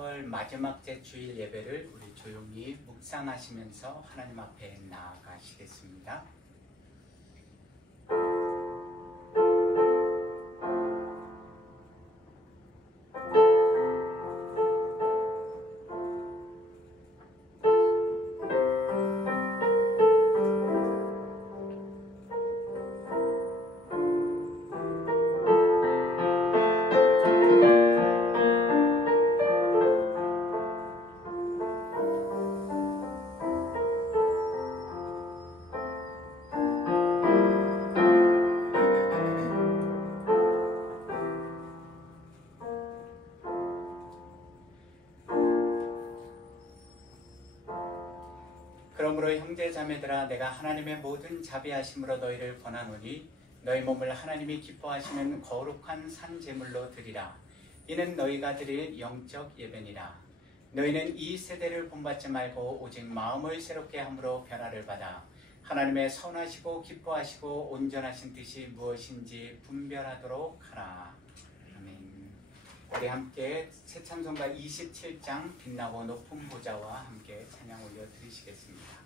4월 마지막째 주일 예배를 우리 조용히 묵상하시면서 하나님 앞에 나아가시겠습니다. 그러므로 형제자매들아, 내가 하나님의 모든 자비하심으로 너희를 권하노니 너희 몸을 하나님이 기뻐하시는 거룩한 산제물로 드리라. 이는 너희가 드릴 영적 예배니라. 너희는 이 세대를 본받지 말고 오직 마음을 새롭게 함으로 변화를 받아 하나님의 선하시고 기뻐하시고 온전하신 뜻이 무엇인지 분별하도록 하라. 아멘. 우리 함께 새 찬송가 27장 빛나고 높은 보좌와 함께 찬양 올려 드리시겠습니다.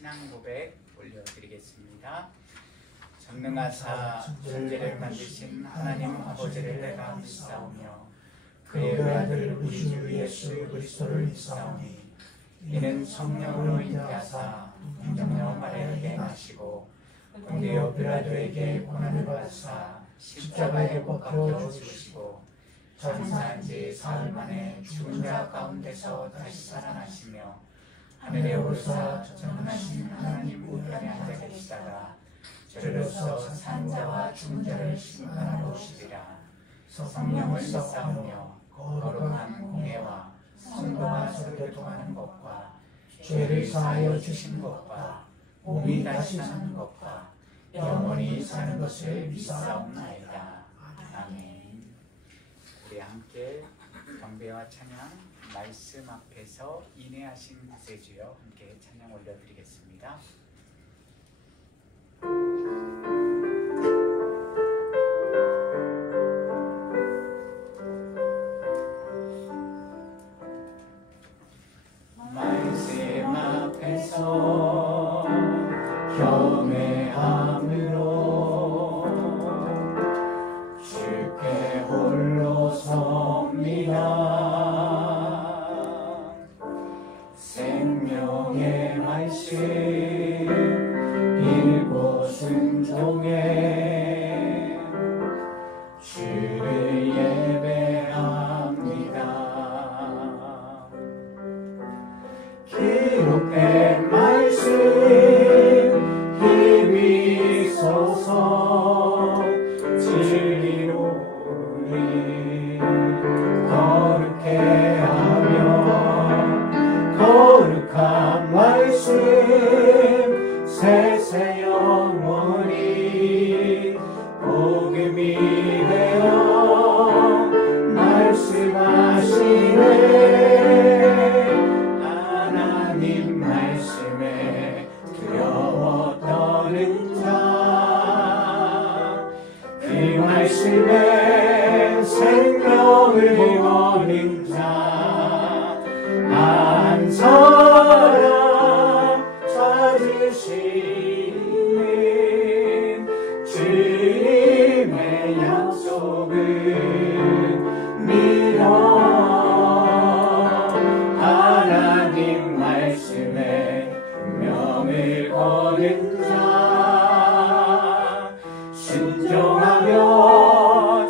신앙 고백 올려드리겠습니다. 전능하사 천지를 만드신 하나님 아버지를 내가 믿사오며 그의 아들 우리 주 예수 그리스도를 믿사오니 이는 성령으로 인도하사 동정녀 마리아에게 나시고 본디오 빌라도에게 고난을 받으사 십자가에 못 박혀 죽으시고 장사한 지 사흘 만에 죽은 자 가운데서 다시 살아나시며 하늘에 오르사 전능하신 하나님 우편에 앉아 계시다가 저리로서 산 자와 죽은 자를 심판하러 오시리라. 성령을 믿사오며 거룩한 공예와 성도와 서로 교통하는 것과 죄를 사하여 주신 것과 몸이 다시 사는 것과 영원히 사는 것을 믿사옵나이다. 아멘. 우리 함께 경배와 찬양 말씀 앞에서 인내하신 구세주여 함께 찬양 올려드리겠습니다. 말씀 앞에서 경외함으로 주께 홀로 섭니다. 생명의 말씀 읽고 순종해 주를 예배합니다. 기록된 말씀 힘이 있어서 진리로 우리 거룩해 하며 거룩한 말씀 세세 영원히 복음이 되어 말씀하시네. 하나님 말씀에 두려워 떠는 자, 그 말씀에 생명을 거는 자, 한 사람 찾으시는 주님의 약속을 믿어 하나님 말씀에 명을 거는 자, 순종하며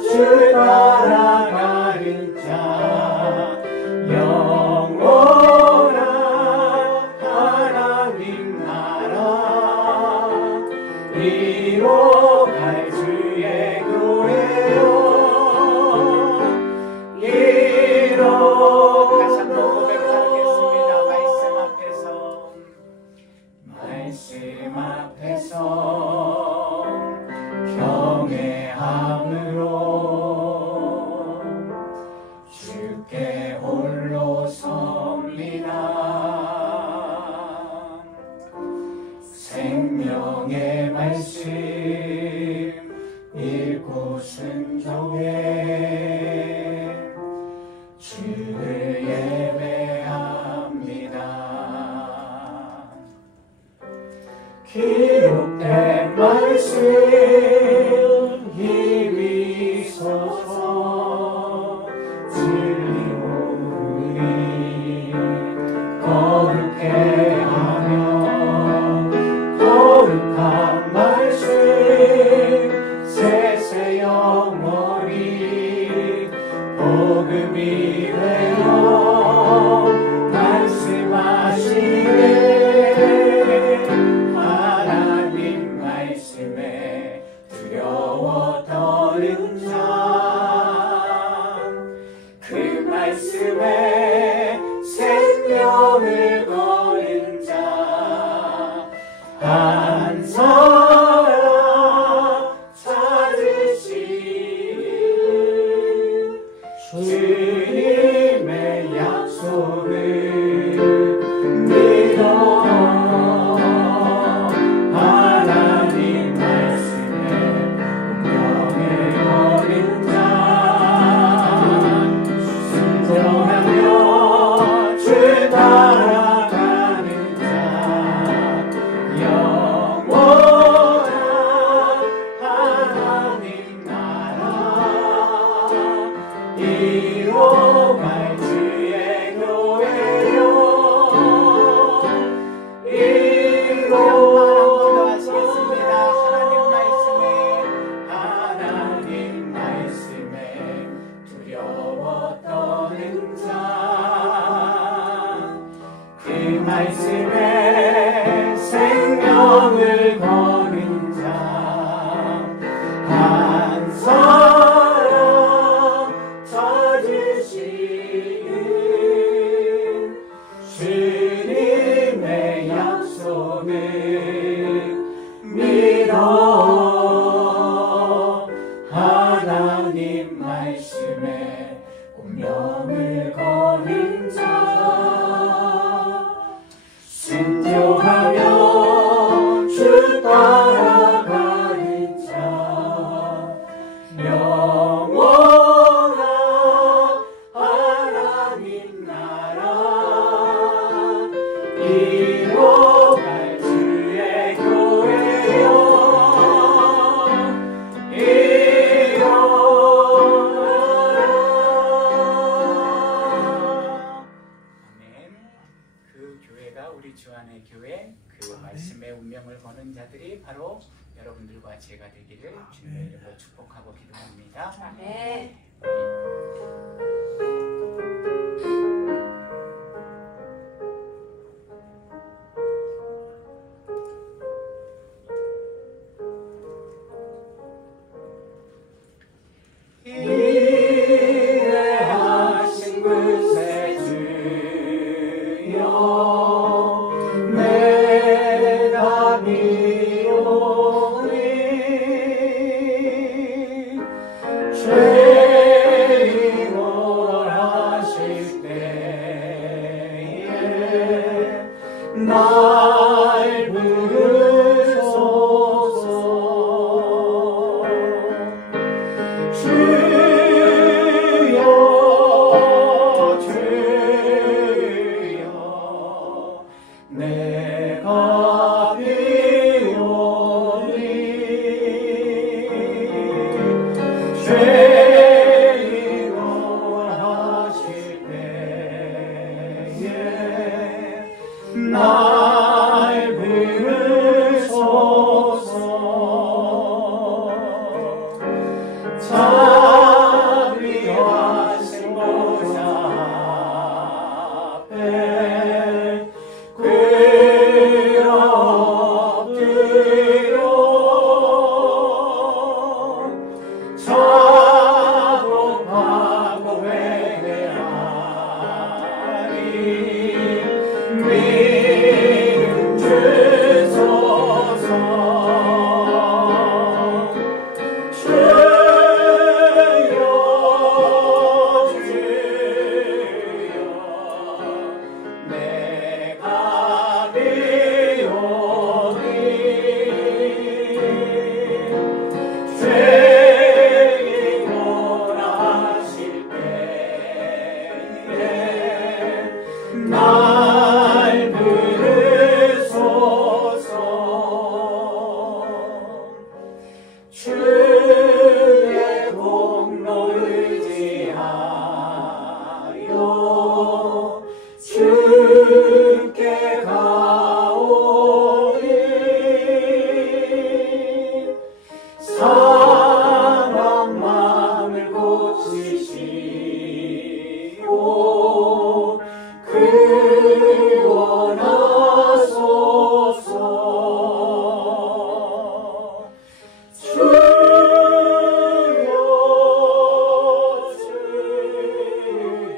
주 따라가는 자, 영원한 하나님 나라 이뤄갈 주의 교회여 이뤄. 다시 한번 고백하겠습니다. 말씀 앞에서 경외함으로 주께 홀로 섭니다. 생명의 말씀 읽고 순종해 주를 예배합니다. 기록된 말씀 힘이 있어서 진리로 우리 거룩해 하며 거룩한 말씀 세세 영원히 복음이 되어 말씀하시네. 하나님 말씀에 두려워 떠는 자, 그 말씀에 생명을 거는 자, 한 사람 찾으시는 주님의 약속을 믿어 하나님 말씀에 운명을 거는 자, 순종하며 주 따라가는 자, 영원한 하나님 나라 이루어 말씀에 생명을 거는 자 한 사람 찾으시는 주님의 약속을 믿어 하나님 말씀에 운명을 거는 자 순종하며 주 따라가는 자 영원한 하나님 나라 이뤄갈 주의 교회여 우리 주 안의 교회, 그 말씀의 운명을 거는 자들이 바로 여러분들과 제가 되기를 주님의 이름으로 축복하고 기도합니다. 아멘. 이해하신 그새 주여 날 부르소서 주여 주여 내가 비오니 죄인을 하실 때에 날 부르소서 자비하신 보좌 앞에 꿇어 엎드려 자복하고 회개하리 주소서 주여 주여 내가 비오니 죄인을 하실 때에 날 부르소서 주의 공로 의지하여 주께 가오니 사람 마음을 고치시오 구원하소서 주여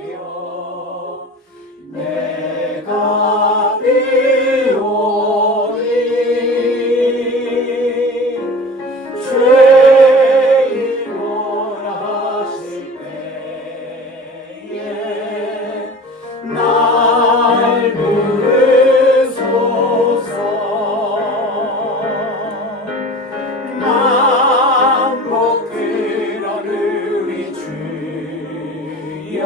주여 내가 비오니 죄인을 하실 때에 날 부르소서 만복 그런 우리 주여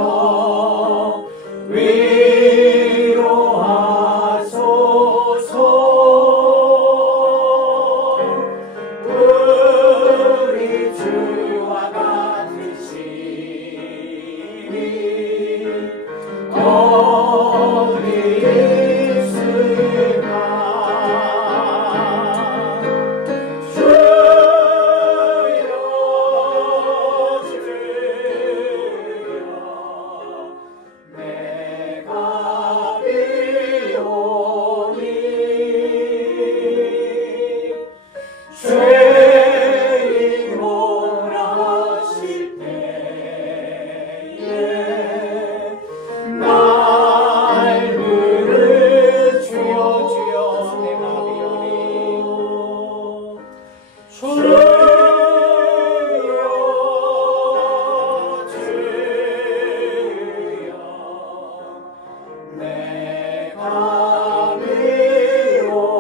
내가 미오니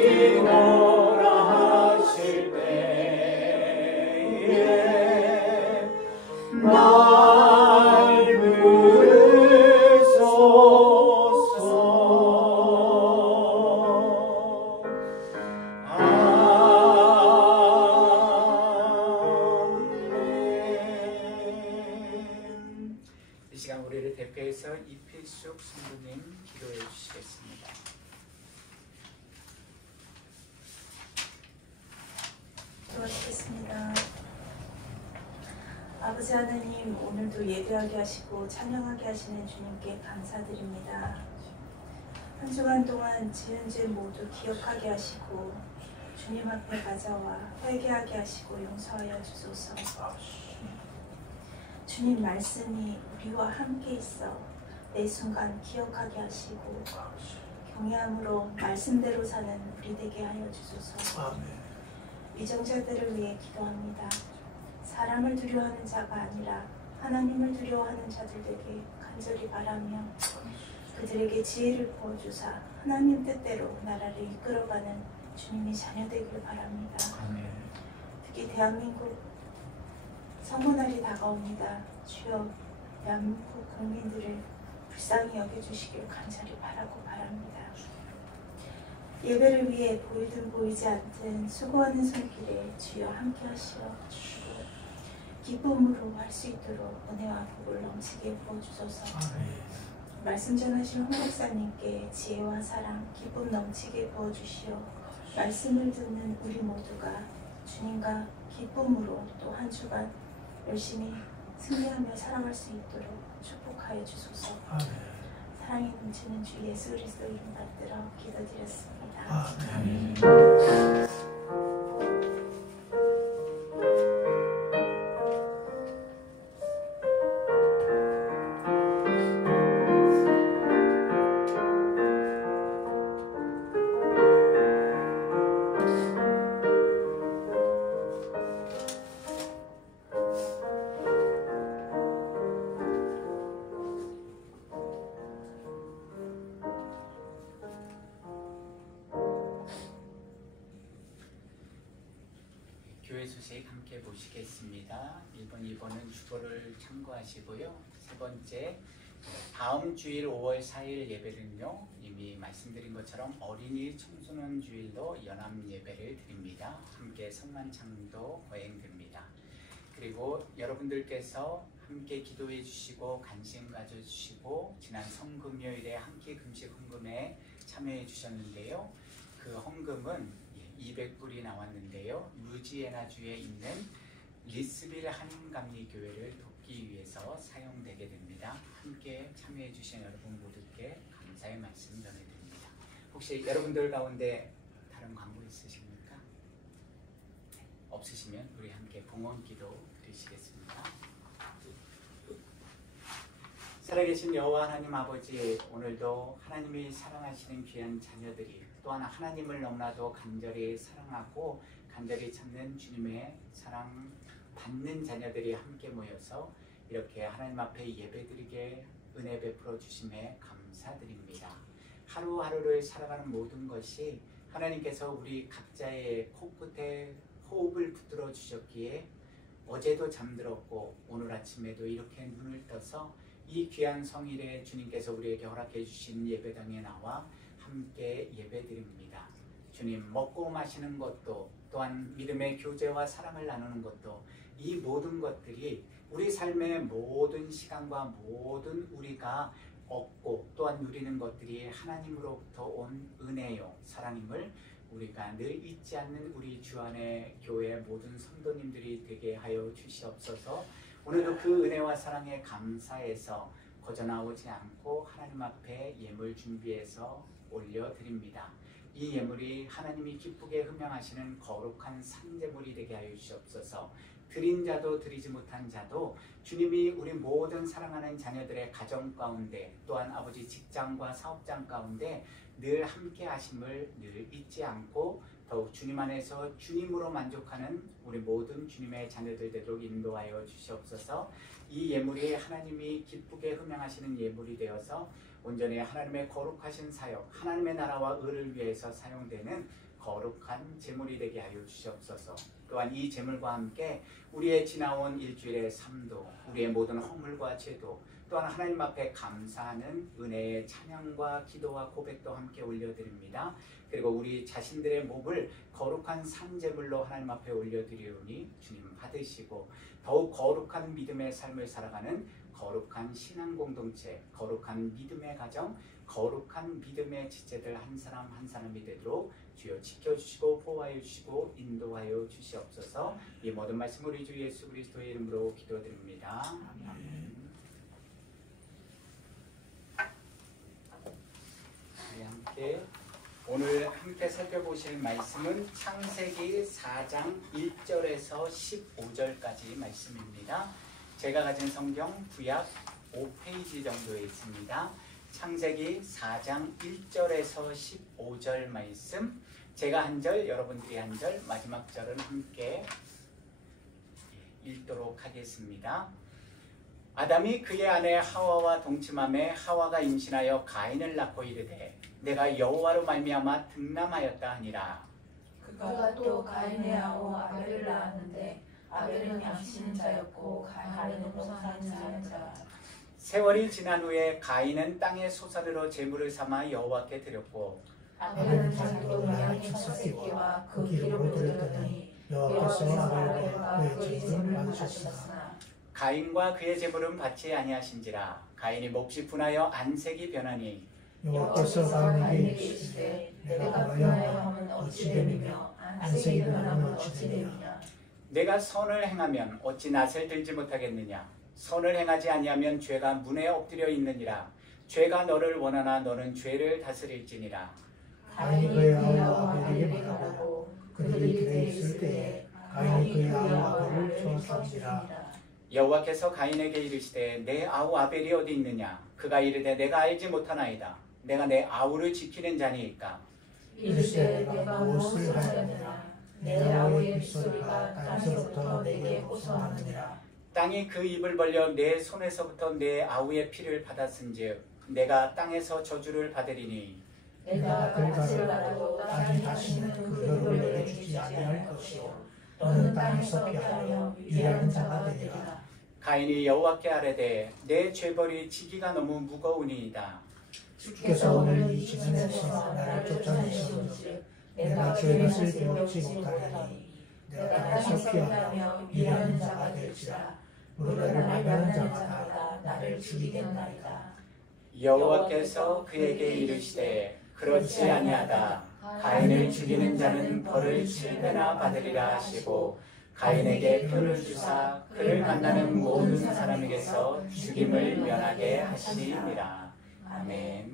죄인오라 하실 때에 날 부르소서. 이 시간 우리를 대표해서 이필숙 성도님 기도해 주시겠습니다. 기도하시겠습니다. 아버지 하나님, 오늘도 예배하게 하시고 찬양하게 하시는 주님께 감사드립니다. 한 주간 동안 지은 죄 모두 기억하게 하시고 주님 앞에 가져와 회개하게 하시고 용서하여 주소서. 주님 말씀이 우리와 함께 있어 매 순간 기억하게 하시고 경외함으로 말씀대로 사는 우리 되게 하여 주소서. 아멘. 위정자들을 위해 기도합니다. 사람을 두려워하는 자가 아니라 하나님을 두려워하는 자들 되게 간절히 바라며 그들에게 지혜를 부어주사 하나님 뜻대로 나라를 이끌어가는 주님의 자녀 되길 바랍니다. 아멘. 특히 대한민국 선거날이 다가옵니다. 주여 대한민국 국민들을 불쌍히 여겨주시길 간절히 바라고 바랍니다. 예배를 위해 보이든 보이지 않든 수고하는 손길에 주여 함께 하시어 주시고 기쁨으로 할 수 있도록 은혜와 복을 넘치게 부어주소서. 아멘. 말씀 전하신 홍 목사님께 지혜와 사랑, 기쁨 넘치게 부어주시어 말씀을 듣는 우리 모두가 주님과 기쁨으로 또 한 주간 열심히 승리하며 살아갈 수 있도록 축복하여 주소서. 아멘. 사랑이 넘치는 주 예수 그리스도 이름 받들어 기도드렸습니다. 아멘. 교회 소식 함께 보시겠습니다. 1번, 2번은 주보를 참고하시고요. 세 번째, 다음 주일 5월 4일 예배는요, 이미 말씀드린 것처럼 어린이 청소년 주일로 연합 예배를 드립니다. 함께 성만창도 거행됩니다. 그리고 여러분들께서 함께 기도해 주시고 관심 가져주시고 지난 성금요일에 한 끼 금식 헌금에 참여해 주셨는데요. 그 헌금은 200불이 나왔는데요. 루지애나주에 있는 리스빌 한인감리교회를 돕기 위해서 사용되게 됩니다. 함께 참여해 주신 여러분 모두께 감사의 말씀 전해드립니다. 혹시 여러분들 가운데 다른 광고 있으십니까? 네, 없으시면 우리 함께 봉헌기도 드리시겠습니다. 살아계신 여호와 하나님 아버지, 오늘도 하나님이 사랑하시는 귀한 자녀들이 또한 하나님을 너무나도 간절히 사랑하고 간절히 찾는 주님의 사랑 받는 자녀들이 함께 모여서 이렇게 하나님 앞에 예배드리게 은혜 베풀어 주심에 감사드립니다. 하루하루를 살아가는 모든 것이 하나님께서 우리 각자의 코끝에 호흡을 붙들어 주셨기에 어제도 잠들었고 오늘 아침에도 이렇게 눈을 떠서 이 귀한 성일에 주님께서 우리에게 허락해 주신 예배당에 나와 함께 예배드립니다. 주님, 먹고 마시는 것도 또한 믿음의 교제와 사랑을 나누는 것도 이 모든 것들이 우리 삶의 모든 시간과 모든 우리가 얻고 또한 누리는 것들이 하나님으로부터 온 은혜요 사랑임을 우리가 늘 잊지 않는 우리 주 안의 교회 모든 성도님들이 되게 하여 주시옵소서. 오늘도 그 은혜와 사랑에 감사해서 거저나오지 않고 하나님 앞에 예물 준비해서 올려드립니다. 이 예물이 하나님이 기쁘게 흠양하시는 거룩한 상제물이 되게 하여 주시옵소서. 드린 자도 드리지 못한 자도 주님이 우리 모든 사랑하는 자녀들의 가정 가운데 또한 아버지 직장과 사업장 가운데 늘 함께 하심을 늘 잊지 않고 더욱 주님 안에서 주님으로 만족하는 우리 모든 주님의 자녀들 되도록 인도하여 주시옵소서. 이 예물이 하나님이 기쁘게 흠양하시는 예물이 되어서 온전히 하나님의 거룩하신 사역, 하나님의 나라와 의를 위해서 사용되는 거룩한 제물이 되게 하여 주시옵소서. 또한 이 제물과 함께 우리의 지나온 일주일의 삶도, 우리의 모든 허물과 죄도, 또한 하나님 앞에 감사하는 은혜의 찬양과 기도와 고백도 함께 올려드립니다. 그리고 우리 자신들의 몸을 거룩한 산제물로 하나님 앞에 올려드리오니 주님 받으시고 더욱 거룩한 믿음의 삶을 살아가는 거룩한 신앙 공동체, 거룩한 믿음의 가정, 거룩한 믿음의 지체들 한 사람 한 사람이 되도록 주여 지켜주시고 보호하여 주시고 인도하여 주시옵소서. 이 모든 말씀 우리 주 예수 그리스도의 이름으로 기도드립니다. 아멘. 우리 함께 오늘 함께 살펴보실 말씀은 창세기 4장 1절에서 15절까지 말씀입니다. 제가 가진 성경 구약 5페이지 정도에 있습니다. 창세기 4장 1절에서 15절 말씀, 제가 한 절, 여러분들이 한 절, 마지막 절은 함께 읽도록 하겠습니다. 아담이 그의 아내 하와와 동침함에 하와가 임신하여 가인을 낳고 이르되 내가 여호와로 말미암아 등남하였다 하니라. 그가 또 가인의 아우 아벨을 낳았는데 아벨은 양치는 자였고 가인은 농사하는 자였더라. 세월이 지난 후에 가인은 땅의 소사르로 제물을 삼아 여호와께 드렸고 아벨은 자기도 양의 첫 새끼와 그 기름을 드렸더니 여호와께서 아벨과 그의 제물을 받으셨으나 가인과 그의 제물은 받지 아니하신지라. 가인이 몹시 분하여 안색이 변하니 여호와께서 가인에게 이르시되 내가 분하여 함은 어찌 됨이며 안색이 변하면 어찌 됨이냐. 내가 선을 행하면 어찌 낯을 들지 못하겠느냐. 선을 행하지 아니하면 죄가 문에 엎드려 있느니라. 죄가 너를 원하나 너는 죄를 다스릴지니라. 가인이 그의 아우 아벨에게 말하고 그들이 길에 있을 때에 가인이 그의 아우 아벨을 쳐죽이니라. 여호와께서 가인에게 이르시되 내 아우 아벨이 어디 있느냐. 그가 이르되 내가 알지 못하나이다. 내가 내 아우를 지키는 자니이까. 이르시되 내가 무엇을 하였느냐. 내 아우의 빗소리가 땅에서부터 내게 호소하느니라. 땅이 그 입을 벌려 내 손에서부터 내 아우의 피를 받았은즉 내가 땅에서 저주를 받으리니 내가 가지를 받아도 땅이 다시는 그 혀를 내게 주지 아니할 것이요 너는 땅에서 피하여 일하는 자가 되리라. 가인이 여호와께 아뢰되 내 죄벌이 지기가 너무 무거우니이다. 주께서 오늘 이 지면에서 나를 쫓아내시온즉 내가 죄를 배우지 못하리니 내가 땅에서 피하여 일하는 자가 될지라. 무릇 나를 말하는 자마다 나를 죽이겠나이다. 여호와께서 그에게 이르시되 그렇지 아니하다. 가인을 죽이는 자는 벌을 7배나 받으리라 하시고 가인에게 표를 주사 그를 만나는 모든 사람에게서 죽임을 면하게 하시니라. 아멘.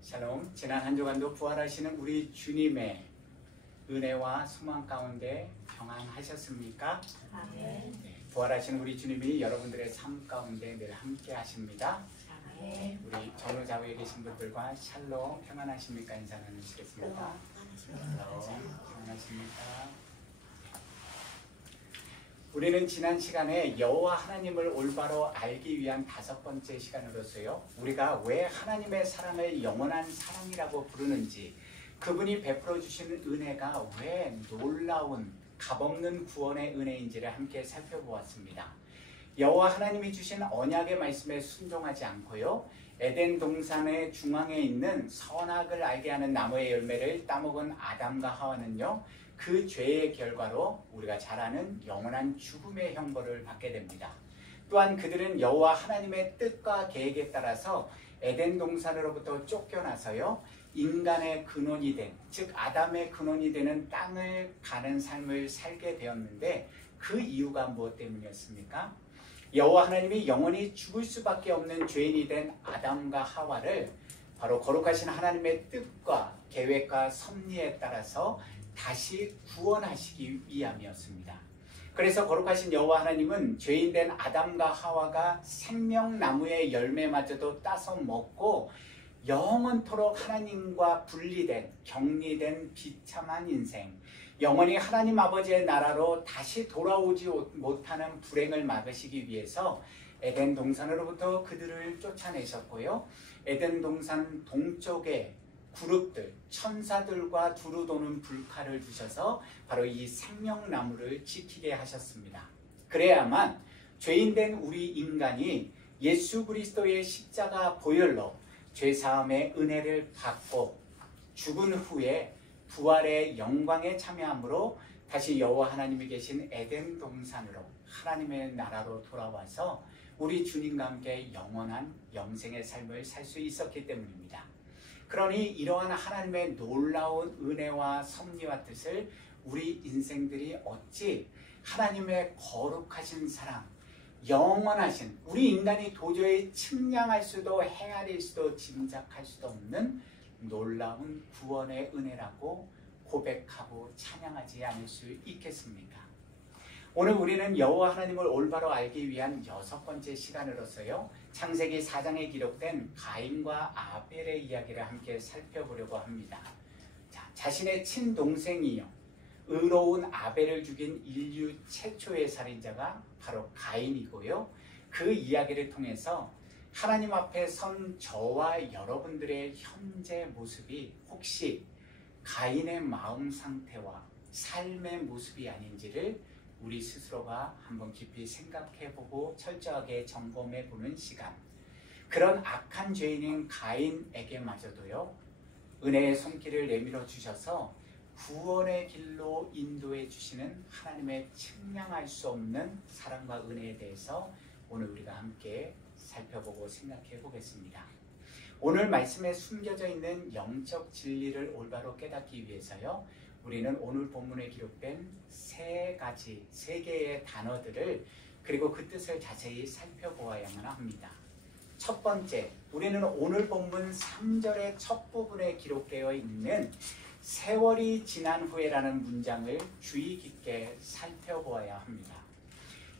샬롬. 지난 한 주간도 부활하시는 우리 주님의 은혜와 소망 가운데 평안하셨습니까? 아멘. 부활하신 우리 주님이 여러분들의 삶 가운데 늘 함께 하십니다. 아멘. 우리 전후좌우에 계신 분들과 샬롬 평안하십니까? 인사 나누시겠습니다. 샬롬 평안하십니까? 우리는 지난 시간에 여호와 하나님을 올바로 알기 위한 5번째 시간으로서요, 우리가 왜 하나님의 사랑을 영원한 사랑이라고 부르는지, 그분이 베풀어 주시는 은혜가 왜 놀라운 값없는 구원의 은혜인지를 함께 살펴보았습니다. 여호와 하나님이 주신 언약의 말씀에 순종하지 않고요, 에덴 동산의 중앙에 있는 선악을 알게 하는 나무의 열매를 따먹은 아담과 하와는요, 그 죄의 결과로 우리가 잘 아는 영원한 죽음의 형벌을 받게 됩니다. 또한 그들은 여호와 하나님의 뜻과 계획에 따라서 에덴 동산으로부터 쫓겨나서요, 인간의 근원이 된, 즉 아담의 근원이 되는 땅을 가는 삶을 살게 되었는데, 그 이유가 무엇 때문이었습니까? 여호와 하나님이 영원히 죽을 수밖에 없는 죄인이 된 아담과 하와를 바로 거룩하신 하나님의 뜻과 계획과 섭리에 따라서 다시 구원하시기 위함이었습니다. 그래서 거룩하신 여호와 하나님은 죄인된 아담과 하와가 생명나무의 열매마저도 따서 먹고 영원토록 하나님과 분리된 격리된 비참한 인생, 영원히 하나님 아버지의 나라로 다시 돌아오지 못하는 불행을 막으시기 위해서 에덴 동산으로부터 그들을 쫓아내셨고요. 에덴 동산 동쪽에 그룹들, 천사들과 두루 도는 불칼을 두셔서 바로 이 생명나무를 지키게 하셨습니다. 그래야만 죄인된 우리 인간이 예수 그리스도의 십자가 보혈로 죄사함의 은혜를 받고 죽은 후에 부활의 영광에 참여함으로 다시 여호와 하나님이 계신 에덴 동산으로 하나님의 나라로 돌아와서 우리 주님과 함께 영원한 영생의 삶을 살 수 있었기 때문입니다. 그러니 이러한 하나님의 놀라운 은혜와 섭리와 뜻을 우리 인생들이 어찌 하나님의 거룩하신 사랑, 영원하신 우리 인간이 도저히 측량할 수도 헤아릴 수도 짐작할 수도 없는 놀라운 구원의 은혜라고 고백하고 찬양하지 않을 수 있겠습니까? 오늘 우리는 여호와 하나님을 올바로 알기 위한 6번째 시간으로서요, 창세기 4장에 기록된 가인과 아벨의 이야기를 함께 살펴보려고 합니다. 자신의 친동생이요 의로운 아벨을 죽인 인류 최초의 살인자가 바로 가인이고요, 그 이야기를 통해서 하나님 앞에 선 저와 여러분들의 현재 모습이 혹시 가인의 마음 상태와 삶의 모습이 아닌지를 우리 스스로가 한번 깊이 생각해보고 철저하게 점검해보는 시간. 그런 악한 죄인인 가인에게마저도요, 은혜의 손길을 내밀어 주셔서 구원의 길로 인도해 주시는 하나님의 측량할 수 없는 사랑과 은혜에 대해서 오늘 우리가 함께 살펴보고 생각해 보겠습니다. 오늘 말씀에 숨겨져 있는 영적 진리를 올바로 깨닫기 위해서요, 우리는 오늘 본문에 기록된 세 개의 단어들을 그리고 그 뜻을 자세히 살펴보아야만 합니다. 첫 번째, 우리는 오늘 본문 3절의 첫 부분에 기록되어 있는 세월이 지난 후에라는 문장을 주의 깊게 살펴보아야 합니다.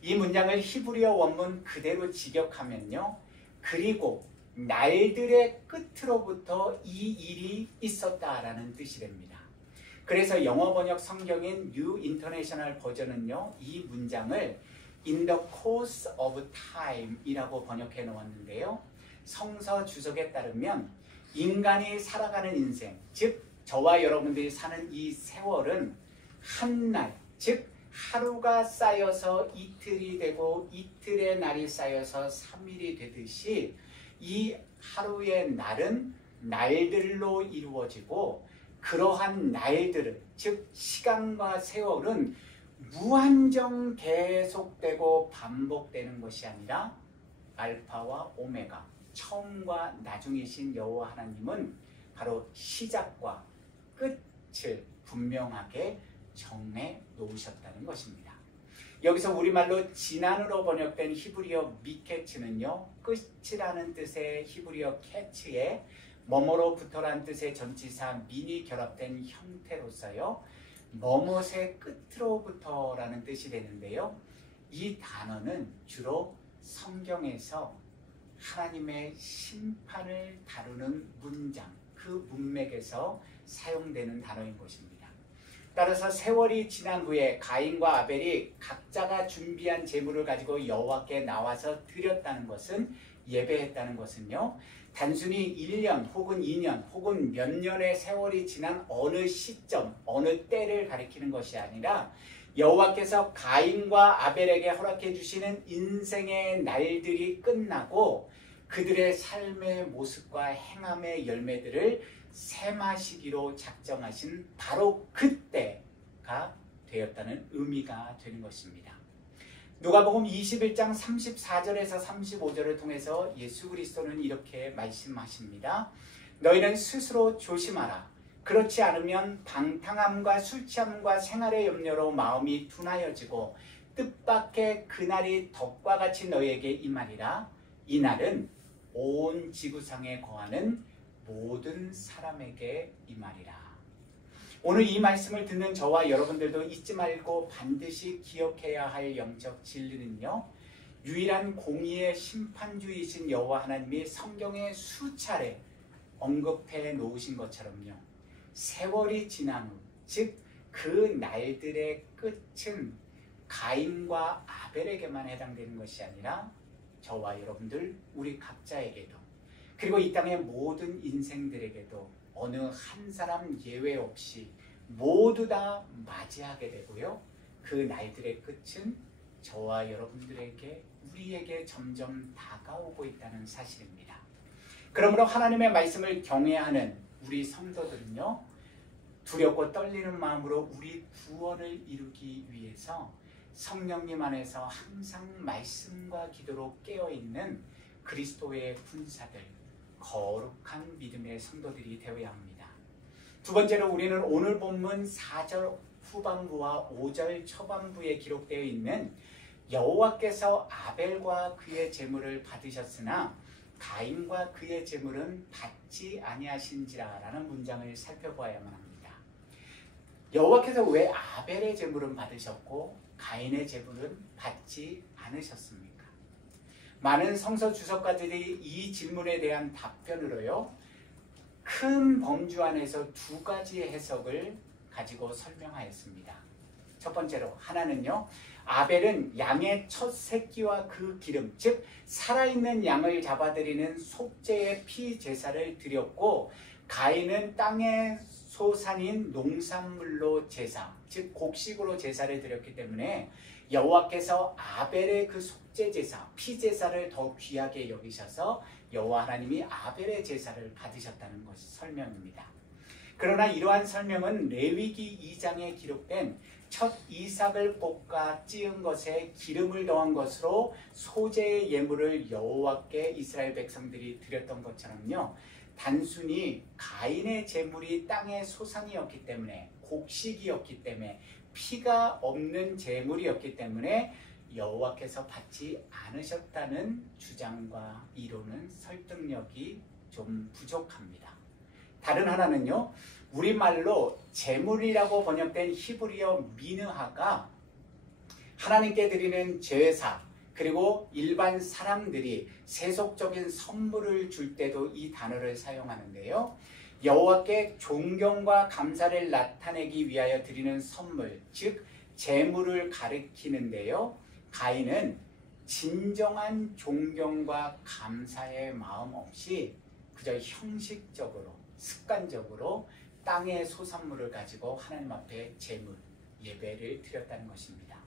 이 문장을 히브리어 원문 그대로 직역하면요, 그리고 날들의 끝으로부터 이 일이 있었다라는 뜻이 됩니다. 그래서 영어 번역 성경인 New International 버전은요, 이 문장을 In the course of time 이라고 번역해 놓았는데요, 성서 주석에 따르면 인간이 살아가는 인생, 즉 저와 여러분들이 사는 이 세월은 한 날, 즉 하루가 쌓여서 이틀이 되고 이틀의 날이 쌓여서 3일이 되듯이 이 하루의 날은 날들로 이루어지고, 그러한 날들은, 즉 시간과 세월은 무한정 계속되고 반복되는 것이 아니라 알파와 오메가, 처음과 나중이신 여호와 하나님은 바로 시작과 끝을 분명하게 정해 놓으셨다는 것입니다. 여기서 우리말로 지난으로 번역된 히브리어 미케츠는요, 끝이라는 뜻의 히브리어 캐츠에 뭐뭐로부터란 뜻의 전치사 민이 결합된 형태로서요, 뭐뭇의 끝으로부터라는 뜻이 되는데요, 이 단어는 주로 성경에서 하나님의 심판을 다루는 문장, 그 문맥에서 사용되는 단어인 것입니다. 따라서 세월이 지난 후에 가인과 아벨이 각자가 준비한 제물을 가지고 여호와께 나와서 드렸다는 것은, 예배했다는 것은요, 단순히 1년 혹은 2년 혹은 몇 년의 세월이 지난 어느 시점, 어느 때를 가리키는 것이 아니라 여호와께서 가인과 아벨에게 허락해 주시는 인생의 날들이 끝나고 그들의 삶의 모습과 행함의 열매들을 셈하시기로 작정하신 바로 그때가 되었다는 의미가 되는 것입니다. 누가복음 21장 34절에서 35절을 통해서 예수 그리스도는 이렇게 말씀하십니다. 너희는 스스로 조심하라. 그렇지 않으면 방탕함과 술 취함과 생활의 염려로 마음이 둔하여지고 뜻밖의 그날이 덕과 같이 너희에게 임하리라. 이 날은 온 지구상에 거하는 모든 사람에게 임하리라. 오늘 이 말씀을 듣는 저와 여러분들도 잊지 말고 반드시 기억해야 할 영적 진리는요, 유일한 공의의 심판주이신 여호와 하나님이 성경에 수차례 언급해 놓으신 것처럼요, 세월이 지난 후, 즉 그 날들의 끝은 가인과 아벨에게만 해당되는 것이 아니라 저와 여러분들, 우리 각자에게도, 그리고 이 땅의 모든 인생들에게도 어느 한 사람 예외 없이 모두 다 맞이하게 되고요, 그 날들의 끝은 저와 여러분들에게, 우리에게 점점 다가오고 있다는 사실입니다. 그러므로 하나님의 말씀을 경외하는 우리 성도들은요, 두렵고 떨리는 마음으로 우리 구원을 이루기 위해서 성령님 안에서 항상 말씀과 기도로 깨어있는 그리스도의 군사들, 거룩한 믿음의 성도들이 되어야 합니다. 두 번째로 우리는 오늘 본문 4절 후반부와 5절 초반부에 기록되어 있는 여호와께서 아벨과 그의 제물을 받으셨으나 가인과 그의 제물은 받지 아니하신지라 라는 문장을 살펴보아야만 합니다. 여호와께서 왜 아벨의 제물은 받으셨고 가인의 제물은 받지 않으셨습니까? 많은 성서 주석가들이 이 질문에 대한 답변으로요, 큰 범주 안에서 두 가지의 해석을 가지고 설명하였습니다. 첫 번째로, 하나는요, 아벨은 양의 첫 새끼와 그 기름, 즉 살아있는 양을 잡아들이는 속죄의 피 제사를 드렸고, 가인은 땅의 소산인 농산물로 제사, 즉 곡식으로 제사를 드렸기 때문에 여호와께서 아벨의 그 속죄 제사, 피 제사를 더 귀하게 여기셔서 여호와 하나님이 아벨의 제사를 받으셨다는 것이 설명입니다. 그러나 이러한 설명은 레위기 2장에 기록된 첫 이삭을 볶아 찌은 것에 기름을 더한 것으로 소재의 예물을 여호와께 이스라엘 백성들이 드렸던 것처럼요, 단순히 가인의 제물이 땅의 소산이었기 때문에, 곡식이었기 때문에, 피가 없는 제물이었기 때문에 여호와께서 받지 않으셨다는 주장과 이론은 설득력이 좀 부족합니다. 다른 하나는요, 우리말로 제물이라고 번역된 히브리어 미느하가 하나님께 드리는 제사, 그리고 일반 사람들이 세속적인 선물을 줄 때도 이 단어를 사용하는데요, 여호와께 존경과 감사를 나타내기 위하여 드리는 선물, 즉 제물을 가리키는데요, 가인은 진정한 존경과 감사의 마음 없이 그저 형식적으로, 습관적으로 땅의 소산물을 가지고 하나님 앞에 제물, 예배를 드렸다는 것입니다.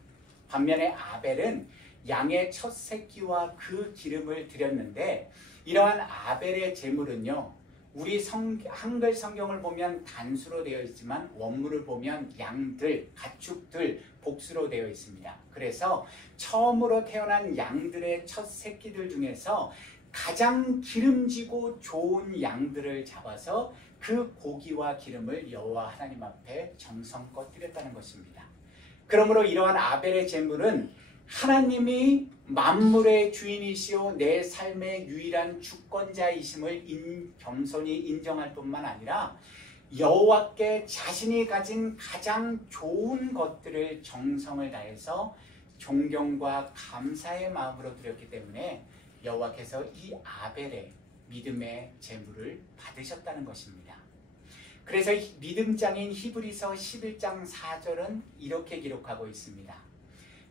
반면에 아벨은 양의 첫 새끼와 그 기름을 드렸는데, 이러한 아벨의 제물은요, 우리 한글 성경을 보면 단수로 되어 있지만 원문을 보면 양들, 가축들, 복수로 되어 있습니다. 그래서 처음으로 태어난 양들의 첫 새끼들 중에서 가장 기름지고 좋은 양들을 잡아서 그 고기와 기름을 여호와 하나님 앞에 정성껏 드렸다는 것입니다. 그러므로 이러한 아벨의 제물은 하나님이 만물의 주인이시오 내 삶의 유일한 주권자이심을 겸손히 인정할 뿐만 아니라 여호와께 자신이 가진 가장 좋은 것들을 정성을 다해서 존경과 감사의 마음으로 드렸기 때문에 여호와께서 이 아벨의 믿음의 제물을 받으셨다는 것입니다. 그래서 믿음장인 히브리서 11장 4절은 이렇게 기록하고 있습니다.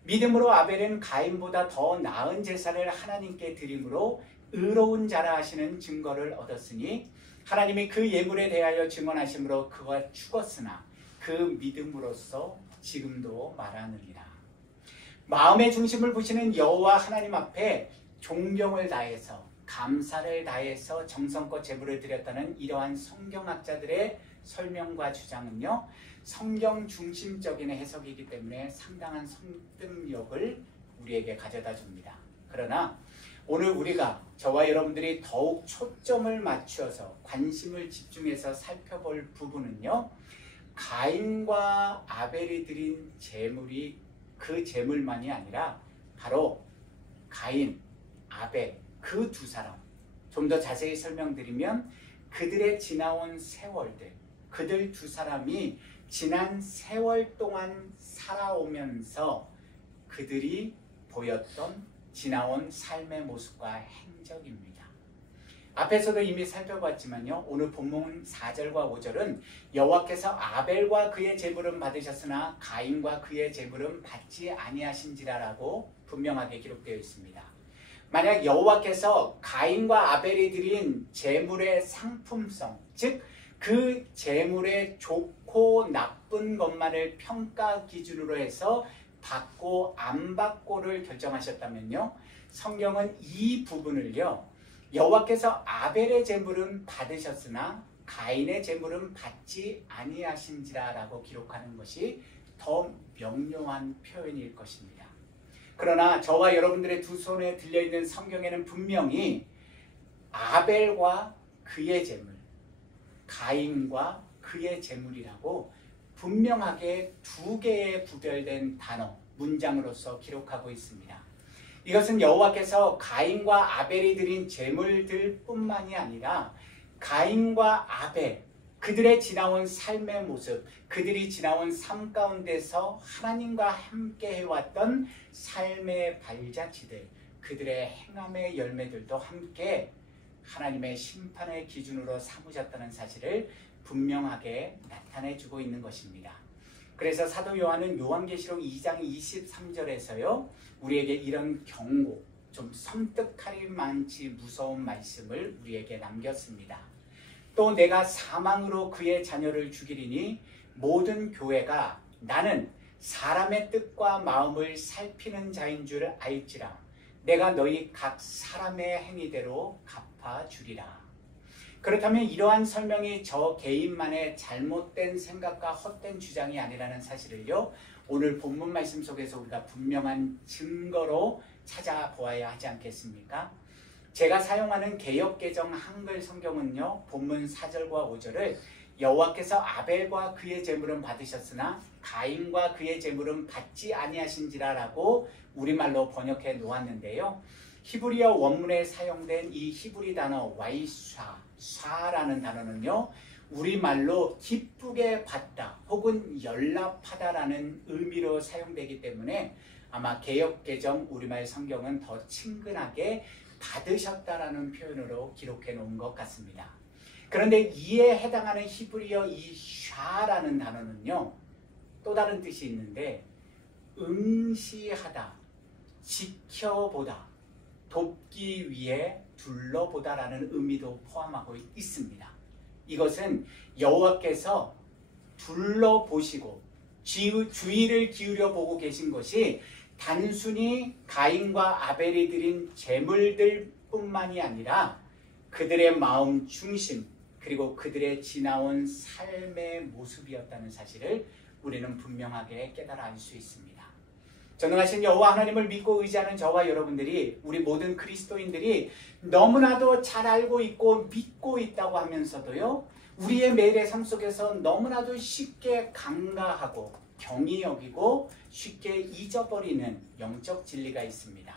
믿음으로 아벨은 가인보다 더 나은 제사를 하나님께 드림으로 의로운 자라 하시는 증거를 얻었으니 하나님이 그 예물에 대하여 증언하심으로 그가 죽었으나 그 믿음으로써 지금도 말하느니라. 마음의 중심을 보시는 여호와 하나님 앞에 존경을 다해서 감사를 다해서 정성껏 제물을 드렸다는 이러한 성경학자들의 설명과 주장은요, 성경 중심적인 해석이기 때문에 상당한 설득력을 우리에게 가져다 줍니다. 그러나 오늘 우리가, 저와 여러분들이 더욱 초점을 맞추어서 관심을 집중해서 살펴볼 부분은요, 가인과 아벨이 드린 제물이 그 제물만이 아니라 바로 가인, 아벨, 그 두 사람, 좀 더 자세히 설명드리면 그들의 지나온 세월들, 그들 두 사람이 지난 세월 동안 살아오면서 그들이 보였던 지나온 삶의 모습과 행적입니다. 앞에서도 이미 살펴봤지만요. 오늘 본문 4절과 5절은 여호와께서 아벨과 그의 제물은 받으셨으나 가인과 그의 제물은 받지 아니하신지라라고 분명하게 기록되어 있습니다. 만약 여호와께서 가인과 아벨이 드린 제물의 상품성, 즉 그 제물의 좋고 나쁜 것만을 평가 기준으로 해서 받고 안 받고를 결정하셨다면요. 성경은 이 부분을요. 여호와께서 아벨의 제물은 받으셨으나 가인의 제물은 받지 아니하신지라라고 기록하는 것이 더 명료한 표현일 것입니다. 그러나 저와 여러분들의 두 손에 들려있는 성경에는 분명히 아벨과 그의 제물, 가인과 그의 제물이라고 분명하게 두 개의 구별된 단어, 문장으로서 기록하고 있습니다. 이것은 여호와께서 가인과 아벨이 드린 제물들 뿐만이 아니라 가인과 아벨, 그들의 지나온 삶의 모습, 그들이 지나온 삶 가운데서 하나님과 함께 해왔던 삶의 발자취들, 그들의 행함의 열매들도 함께 하나님의 심판의 기준으로 삼으셨다는 사실을 분명하게 나타내주고 있는 것입니다. 그래서 사도 요한은 요한계시록 2장 23절에서요. 우리에게 이런 경고, 좀 섬뜩하리 많지 무서운 말씀을 우리에게 남겼습니다. 또 내가 사망으로 그의 자녀를 죽이리니 모든 교회가 나는 사람의 뜻과 마음을 살피는 자인 줄 알지라. 내가 너희 각 사람의 행위대로 갚아주리라. 그렇다면 이러한 설명이 저 개인만의 잘못된 생각과 헛된 주장이 아니라는 사실을요. 오늘 본문 말씀 속에서 우리가 분명한 증거로 찾아보아야 하지 않겠습니까? 제가 사용하는 개역개정 한글 성경은요. 본문 4절과 5절을 여호와께서 아벨과 그의 제물은 받으셨으나 가인과 그의 제물은 받지 아니하신지라라고 우리말로 번역해 놓았는데요. 히브리어 원문에 사용된 이 히브리 단어 샤라는 단어는요. 우리말로 기쁘게 받다 혹은 연락하다라는 의미로 사용되기 때문에 아마 개역개정 우리말 성경은 더 친근하게 받으셨다라는 표현으로 기록해 놓은 것 같습니다. 그런데 이에 해당하는 히브리어 이 샤라는 단어는요. 또 다른 뜻이 있는데 응시하다, 지켜보다, 돕기 위해 둘러보다라는 의미도 포함하고 있습니다. 이것은 여호와께서 둘러보시고 주의를 기울여 보고 계신 것이 단순히 가인과 아벨이 드린 제물들 뿐만이 아니라 그들의 마음 중심 그리고 그들의 지나온 삶의 모습이었다는 사실을 우리는 분명하게 깨달아 알 수 있습니다. 전능하신 여호와 하나님을 믿고 의지하는 저와 여러분들이 우리 모든 그리스도인들이 너무나도 잘 알고 있고 믿고 있다고 하면서도요. 우리의 매일의 삶 속에서 너무나도 쉽게 간과하고 경히 여기고 쉽게 잊어버리는 영적 진리가 있습니다.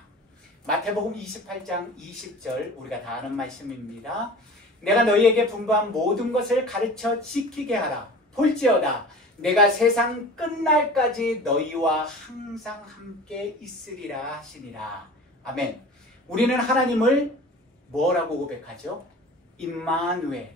마태복음 28장 20절 우리가 다 아는 말씀입니다. 내가 너희에게 분부한 모든 것을 가르쳐 지키게 하라. 볼지어다 내가 세상 끝날까지 너희와 항상 함께 있으리라 하시니라. 아멘. 우리는 하나님을 뭐라고 고백하죠? 임마누엘,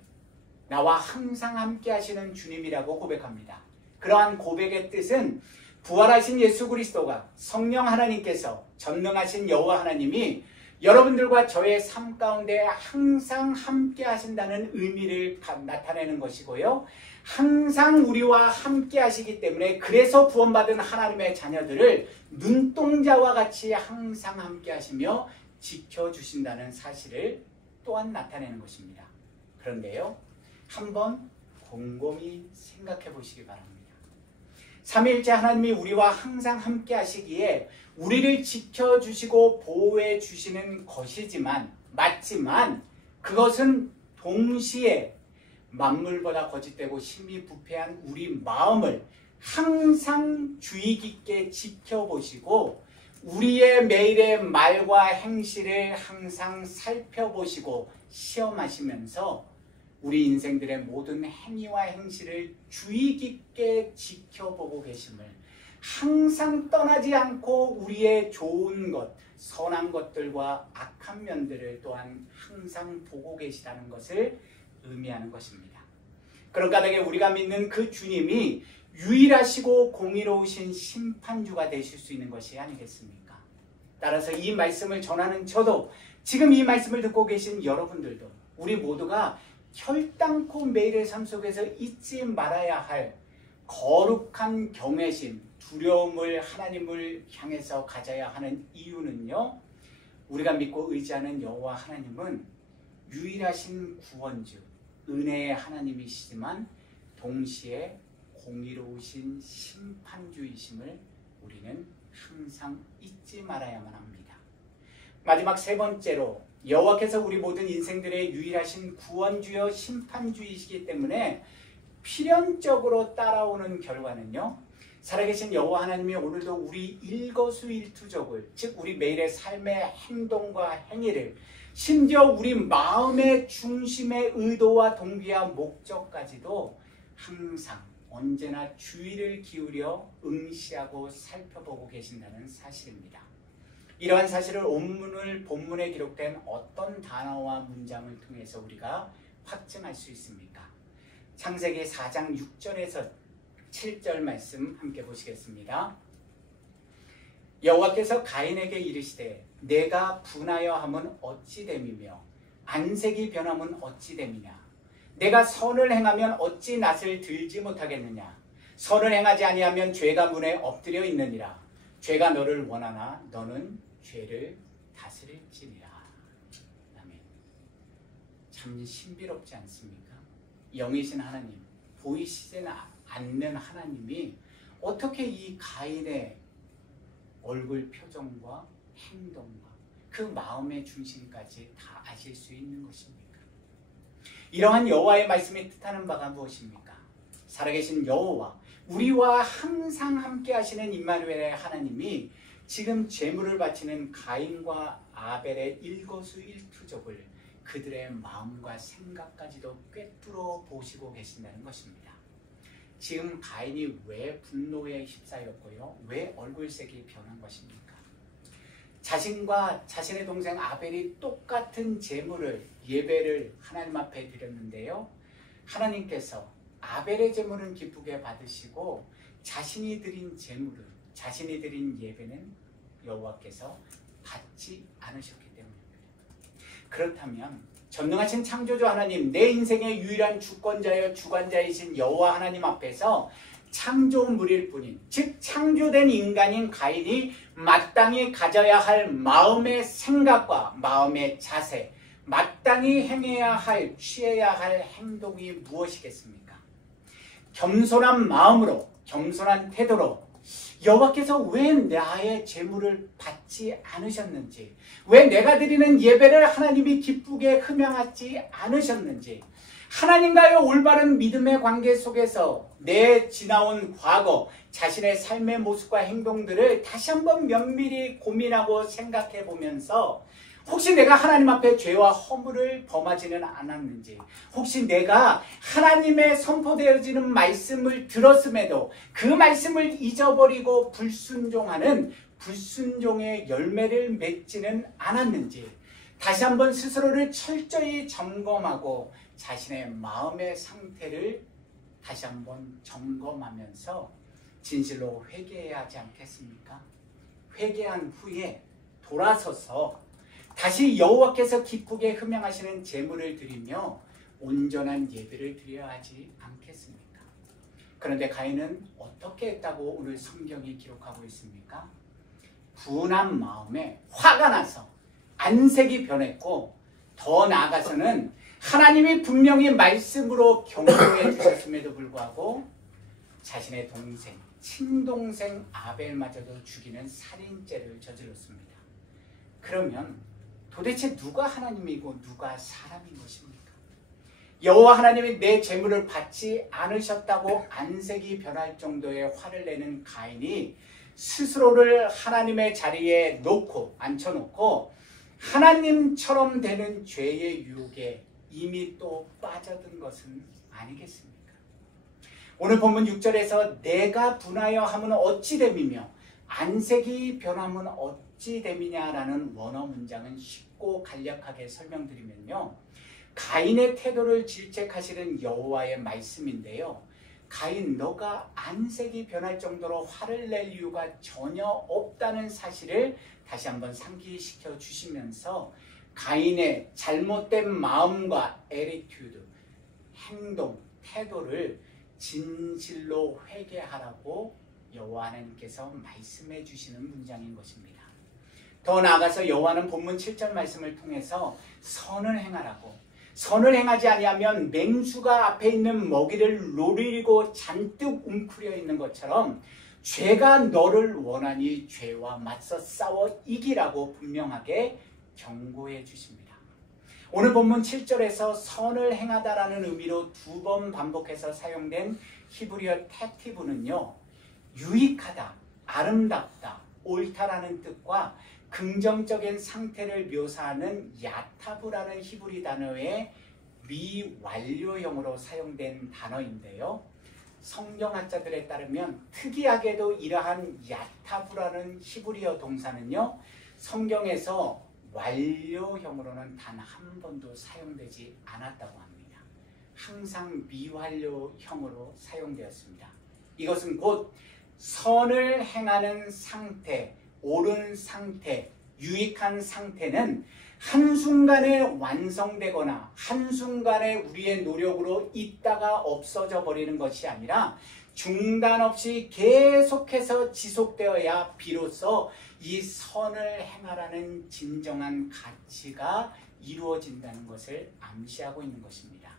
나와 항상 함께 하시는 주님이라고 고백합니다. 그러한 고백의 뜻은 부활하신 예수 그리스도가 성령 하나님께서 전능하신 여호와 하나님이 여러분들과 저의 삶 가운데 항상 함께 하신다는 의미를 나타내는 것이고요. 항상 우리와 함께 하시기 때문에 그래서 구원받은 하나님의 자녀들을 눈동자와 같이 항상 함께 하시며 지켜주신다는 사실을 또한 나타내는 것입니다. 그런데요. 한번 곰곰이 생각해 보시기 바랍니다. 삼위일체 하나님이 우리와 항상 함께 하시기에 우리를 지켜주시고 보호해 주시는 것이지만 맞지만 그것은 동시에 만물보다 거짓되고 심히 부패한 우리 마음을 항상 주의 깊게 지켜보시고 우리의 매일의 말과 행실을 항상 살펴보시고 시험하시면서 우리 인생들의 모든 행위와 행실을 주의 깊게 지켜보고 계심을, 항상 떠나지 않고 우리의 좋은 것, 선한 것들과 악한 면들을 또한 항상 보고 계시다는 것을 의미하는 것입니다. 그런 까닭에 우리가 믿는 그 주님이 유일하시고 공의로우신 심판주가 되실 수 있는 것이 아니겠습니까? 따라서 이 말씀을 전하는 저도, 지금 이 말씀을 듣고 계신 여러분들도, 우리 모두가 결단코 매일의 삶 속에서 잊지 말아야 할 거룩한 경외심, 두려움을 하나님을 향해서 가져야 하는 이유는요, 우리가 믿고 의지하는 여호와 하나님은 유일하신 구원주, 은혜의 하나님이시지만 동시에 공의로우신 심판주이심을 우리는 항상 잊지 말아야만 합니다. 마지막 세 번째로, 여호와께서 우리 모든 인생들의 유일하신 구원주여 심판주이시기 때문에 필연적으로 따라오는 결과는요, 살아계신 여호와 하나님이 오늘도 우리 일거수일투족을, 즉 우리 매일의 삶의 행동과 행위를, 심지어 우리 마음의 중심의 의도와 동기와 목적까지도 항상 언제나 주의를 기울여 응시하고 살펴보고 계신다는 사실입니다. 이러한 사실을 본문에 기록된 어떤 단어와 문장을 통해서 우리가 확증할 수 있습니까? 창세기 4장 6절에서 7절 말씀 함께 보시겠습니다. 여호와께서 가인에게 이르시되 내가 분하여 함은 어찌 됨이며 안색이 변함은 어찌 됨이냐. 내가 선을 행하면 어찌 낯을 들지 못하겠느냐. 선을 행하지 아니하면 죄가 문에 엎드려 있느니라. 죄가 너를 원하나 너는 죄를 다스릴지니라. 아멘. 참 신비롭지 않습니까? 영이신 하나님, 보이시지는 않는 하나님이 어떻게 이 가인의 얼굴 표정과 행동과 그 마음의 중심까지 다 아실 수 있는 것입니까? 이러한 여호와의 말씀이 뜻하는 바가 무엇입니까? 살아계신 여호와, 우리와 항상 함께 하시는 임마누엘의 하나님이 지금 제물을 바치는 가인과 아벨의 일거수일투족을, 그들의 마음과 생각까지도 꿰뚫어 보시고 계신다는 것입니다. 지금 가인이 왜 분노에 휩싸였고요? 왜 얼굴색이 변한 것입니까? 자신과 자신의 동생 아벨이 똑같은 제물을, 예배를 하나님 앞에 드렸는데요, 하나님께서 아벨의 제물은 기쁘게 받으시고 자신이 드린 제물은, 자신이 드린 예배는 여호와께서 받지 않으셨기 때문입니다. 그렇다면 전능하신 창조주 하나님, 내 인생의 유일한 주권자여 주관자이신 여호와 하나님 앞에서 창조물일 뿐인, 즉 창조된 인간인 가인이 마땅히 가져야 할 마음의 생각과 마음의 자세, 마땅히 행해야 할, 취해야 할 행동이 무엇이겠습니까? 겸손한 마음으로, 겸손한 태도로 여호와께서 왜 나의 제물을 받지 않으셨는지, 왜 내가 드리는 예배를 하나님이 기쁘게 흠양하지 않으셨는지, 하나님과의 올바른 믿음의 관계 속에서 내 지나온 과거, 자신의 삶의 모습과 행동들을 다시 한번 면밀히 고민하고 생각해 보면서 혹시 내가 하나님 앞에 죄와 허물을 범하지는 않았는지, 혹시 내가 하나님의 선포되어지는 말씀을 들었음에도 그 말씀을 잊어버리고 불순종하는 불순종의 열매를 맺지는 않았는지, 다시 한번 스스로를 철저히 점검하고 자신의 마음의 상태를 다시 한번 점검하면서 진실로 회개해야 하지 않겠습니까? 회개한 후에 돌아서서 다시 여호와께서 기쁘게 흠양하시는 제물을 드리며 온전한 예배를 드려야 하지 않겠습니까? 그런데 가인은 어떻게 했다고 오늘 성경이 기록하고 있습니까? 분한 마음에 화가 나서 안색이 변했고, 더 나아가서는 하나님이 분명히 말씀으로 경고해 주셨음에도 불구하고 자신의 동생, 친동생 아벨마저도 죽이는 살인죄를 저질렀습니다. 그러면 도대체 누가 하나님이고 누가 사람인 것입니까? 여호와 하나님이 내 제물을 받지 않으셨다고 안색이 변할 정도의 화를 내는 가인이 스스로를 하나님의 자리에 앉혀놓고 하나님처럼 되는 죄의 유혹에 이미 또 빠져든 것은 아니겠습니까? 오늘 본문 6절에서 내가 분하여 함은 어찌 됨이며 안색이 변함은 어찌 됨이냐라는 원어 문장은 쉽고 간략하게 설명드리면요, 가인의 태도를 질책하시는 여호와의 말씀인데요, 가인, 너가 안색이 변할 정도로 화를 낼 이유가 전혀 없다는 사실을 다시 한번 상기시켜 주시면서 가인의 잘못된 마음과 애티튜드, 행동, 태도를 진실로 회개하라고 여호와 하나님께서 말씀해 주시는 문장인 것입니다. 더 나아가서 여호와는 본문 7절 말씀을 통해서 선을 행하라고, 선을 행하지 아니하면 맹수가 앞에 있는 먹이를 노리고 잔뜩 웅크려 있는 것처럼 죄가 너를 원하니 죄와 맞서 싸워 이기라고 분명하게 경고해 주십니다. 오늘 본문 7절에서 선을 행하다라는 의미로 2번 반복해서 사용된 히브리어 테티브는요, 유익하다, 아름답다, 옳다라는 뜻과 긍정적인 상태를 묘사하는 야타브라는 히브리 단어의 미완료형으로 사용된 단어인데요, 성경학자들에 따르면 특이하게도 이러한 야타브라는 히브리어 동사는요, 성경에서 완료형으로는 단 한 번도 사용되지 않았다고 합니다. 항상 미완료형으로 사용되었습니다. 이것은 곧 선을 행하는 상태, 옳은 상태, 유익한 상태는 한순간에 완성되거나 한순간에 우리의 노력으로 있다가 없어져 버리는 것이 아니라 중단 없이 계속해서 지속되어야 비로소 이 선을 행하라는 진정한 가치가 이루어진다는 것을 암시하고 있는 것입니다.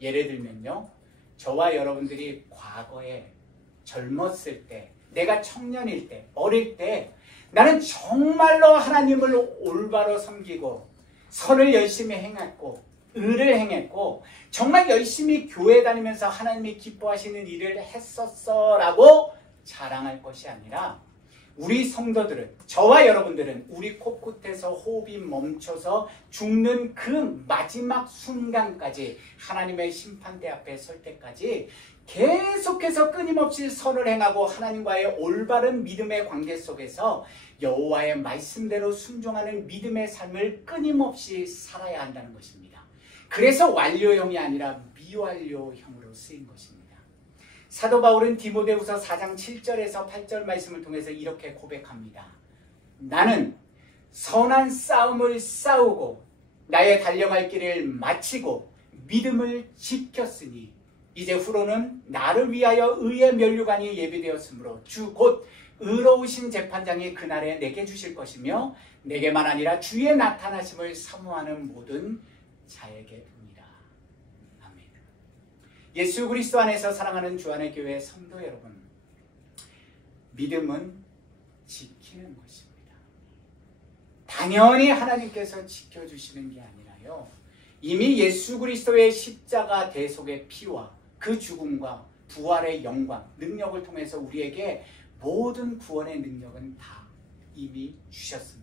예를 들면요, 저와 여러분들이 과거에 젊었을 때, 내가 청년일 때, 어릴 때 나는 정말로 하나님을 올바로 섬기고 선을 열심히 행했고 의를 행했고 정말 열심히 교회 다니면서 하나님이 기뻐하시는 일을 했었어 라고 자랑할 것이 아니라, 우리 성도들은, 저와 여러분들은 우리 코끝에서 호흡이 멈춰서 죽는 그 마지막 순간까지, 하나님의 심판대 앞에 설 때까지 계속해서 끊임없이 선을 행하고 하나님과의 올바른 믿음의 관계 속에서 여호와의 말씀대로 순종하는 믿음의 삶을 끊임없이 살아야 한다는 것입니다. 그래서 완료형이 아니라 미완료형으로 쓰인 것입니다. 사도 바울은 디모데후서 4장 7절에서 8절 말씀을 통해서 이렇게 고백합니다. 나는 선한 싸움을 싸우고 나의 달려갈 길을 마치고 믿음을 지켰으니 이제 후로는 나를 위하여 의의 면류관이 예비되었으므로 주 곧 의로우신 재판장이 그날에 내게 주실 것이며 내게만 아니라 주의 나타나심을 사모하는 모든 자에게 두니라. 아멘. 예수 그리스도 안에서 사랑하는 주안의 교회 성도 여러분, 믿음은 지키는 것입니다. 당연히 하나님께서 지켜주시는 게 아니라요, 이미 예수 그리스도의 십자가 대속의 피와 그 죽음과 부활의 영광, 능력을 통해서 우리에게 모든 구원의 능력은 다 이미 주셨습니다.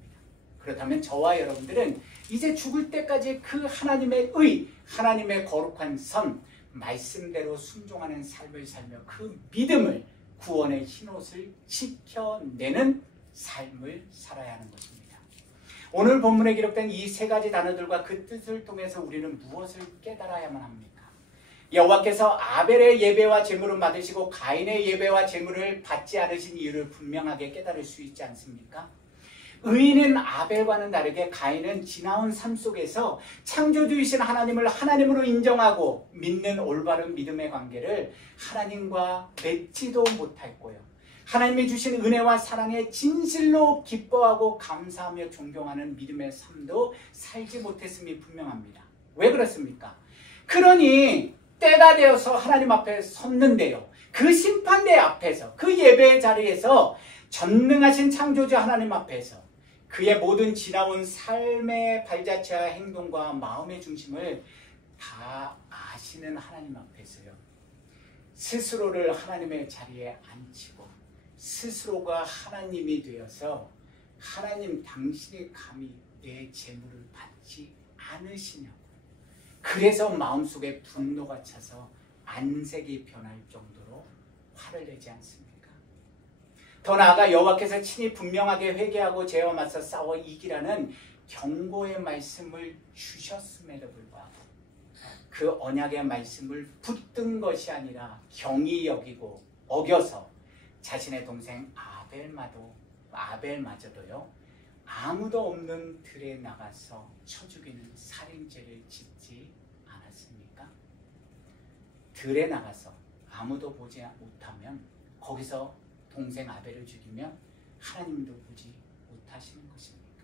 그렇다면 저와 여러분들은 이제 죽을 때까지 그 하나님의 의, 하나님의 거룩한 선, 말씀대로 순종하는 삶을 살며 그 믿음을, 구원의 흰옷을 지켜내는 삶을 살아야 하는 것입니다. 오늘 본문에 기록된 이 세 가지 단어들과 그 뜻을 통해서 우리는 무엇을 깨달아야만 합니까? 여호와께서 아벨의 예배와 제물을 받으시고 가인의 예배와 제물을 받지 않으신 이유를 분명하게 깨달을 수 있지 않습니까? 의인은 아벨과는 다르게 가인은 지나온 삶 속에서 창조주이신 하나님을 하나님으로 인정하고 믿는 올바른 믿음의 관계를 하나님과 맺지도 못했고요, 하나님이 주신 은혜와 사랑에 진실로 기뻐하고 감사하며 존경하는 믿음의 삶도 살지 못했음이 분명합니다. 왜 그렇습니까? 그러니 때가 되어서 하나님 앞에 섰는데요, 그 심판대 앞에서, 그 예배의 자리에서 전능하신 창조주 하나님 앞에서 그의 모든 지나온 삶의 발자취와 행동과 마음의 중심을 다 아시는 하나님 앞에서요, 스스로를 하나님의 자리에 앉히고 스스로가 하나님이 되어서 하나님 당신이 감히 내 재물을 받지 않으시냐고, 그래서 마음속에 분노가 차서 안색이 변할 정도로 화를 내지 않습니까? 더 나아가 여호와께서 친히 분명하게 회개하고 죄와 맞서 싸워 이기라는 경고의 말씀을 주셨음에도 불구하고 그 언약의 말씀을 붙든 것이 아니라 경히 여기고 어겨서 자신의 동생 아벨마저도요 아무도 없는 들에 나가서 쳐 죽이는 살인죄를 짓지 않았습니까? 들에 나가서 아무도 보지 못하면 거기서 동생 아벨을 죽이면 하나님도 보지 못하시는 것입니까?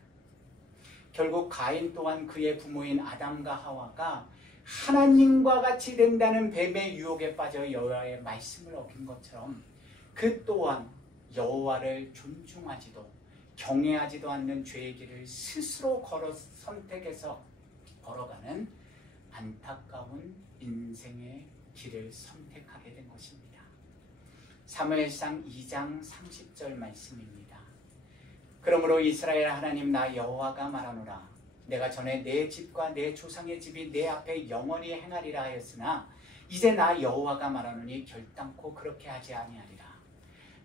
결국 가인 또한 그의 부모인 아담과 하와가 하나님과 같이 된다는 뱀의 유혹에 빠져 여호와의 말씀을 어긴 것처럼 그 또한 여호와를 존중하지도 경외하지도 않는 죄의 길을 스스로 선택해서 걸어가는 안타까운 인생의 길을 선택하게 된 것입니다. 사무엘상 2장 30절 말씀입니다. 그러므로 이스라엘 하나님 나 여호와가 말하노라 내가 전에 내 집과 내 조상의 집이 내 앞에 영원히 행하리라 하였으나 이제 나 여호와가 말하노니 결단코 그렇게 하지 아니하리라.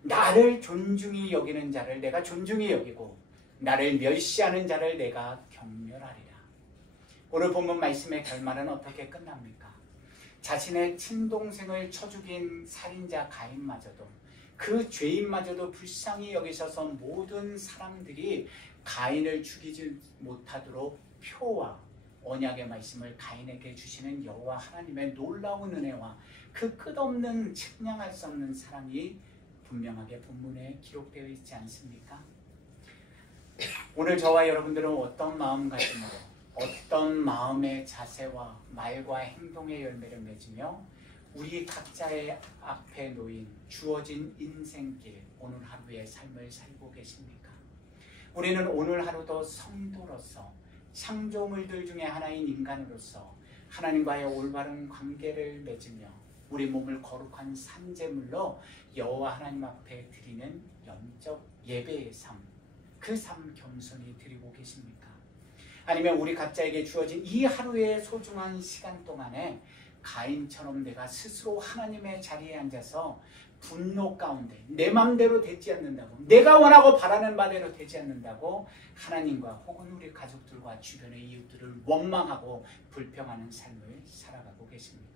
나를 존중히 여기는 자를 내가 존중히 여기고 나를 멸시하는 자를 내가 경멸하리라. 오늘 본문 말씀의 결말은 어떻게 끝납니까? 자신의 친동생을 쳐 죽인 살인자 가인마저도 그 죄인마저도 불쌍히 여기셔서 모든 사람들이 가인을 죽이지 못하도록 표와 언약의 말씀을 가인에게 주시는 여호와 하나님의 놀라운 은혜와 그 끝없는 측량할 수 없는 사랑이 분명하게 본문에 기록되어 있지 않습니까? 오늘 저와 여러분들은 어떤 마음가짐으로 어떤 마음의 자세와 말과 행동의 열매를 맺으며 우리 각자의 앞에 놓인 주어진 인생길 오늘 하루의 삶을 살고 계십니까? 우리는 오늘 하루도 성도로서 창조물들 중에 하나인 인간으로서 하나님과의 올바른 관계를 맺으며 우리 몸을 거룩한 산제물로 여호와 하나님 앞에 드리는 영적 예배의 삶, 그 삶 겸손히 드리고 계십니까? 아니면 우리 각자에게 주어진 이 하루의 소중한 시간 동안에 가인처럼 내가 스스로 하나님의 자리에 앉아서 분노 가운데 내 맘대로 되지 않는다고 내가 원하고 바라는 바대로 되지 않는다고 하나님과 혹은 우리 가족들과 주변의 이웃들을 원망하고 불평하는 삶을 살아가고 계십니까?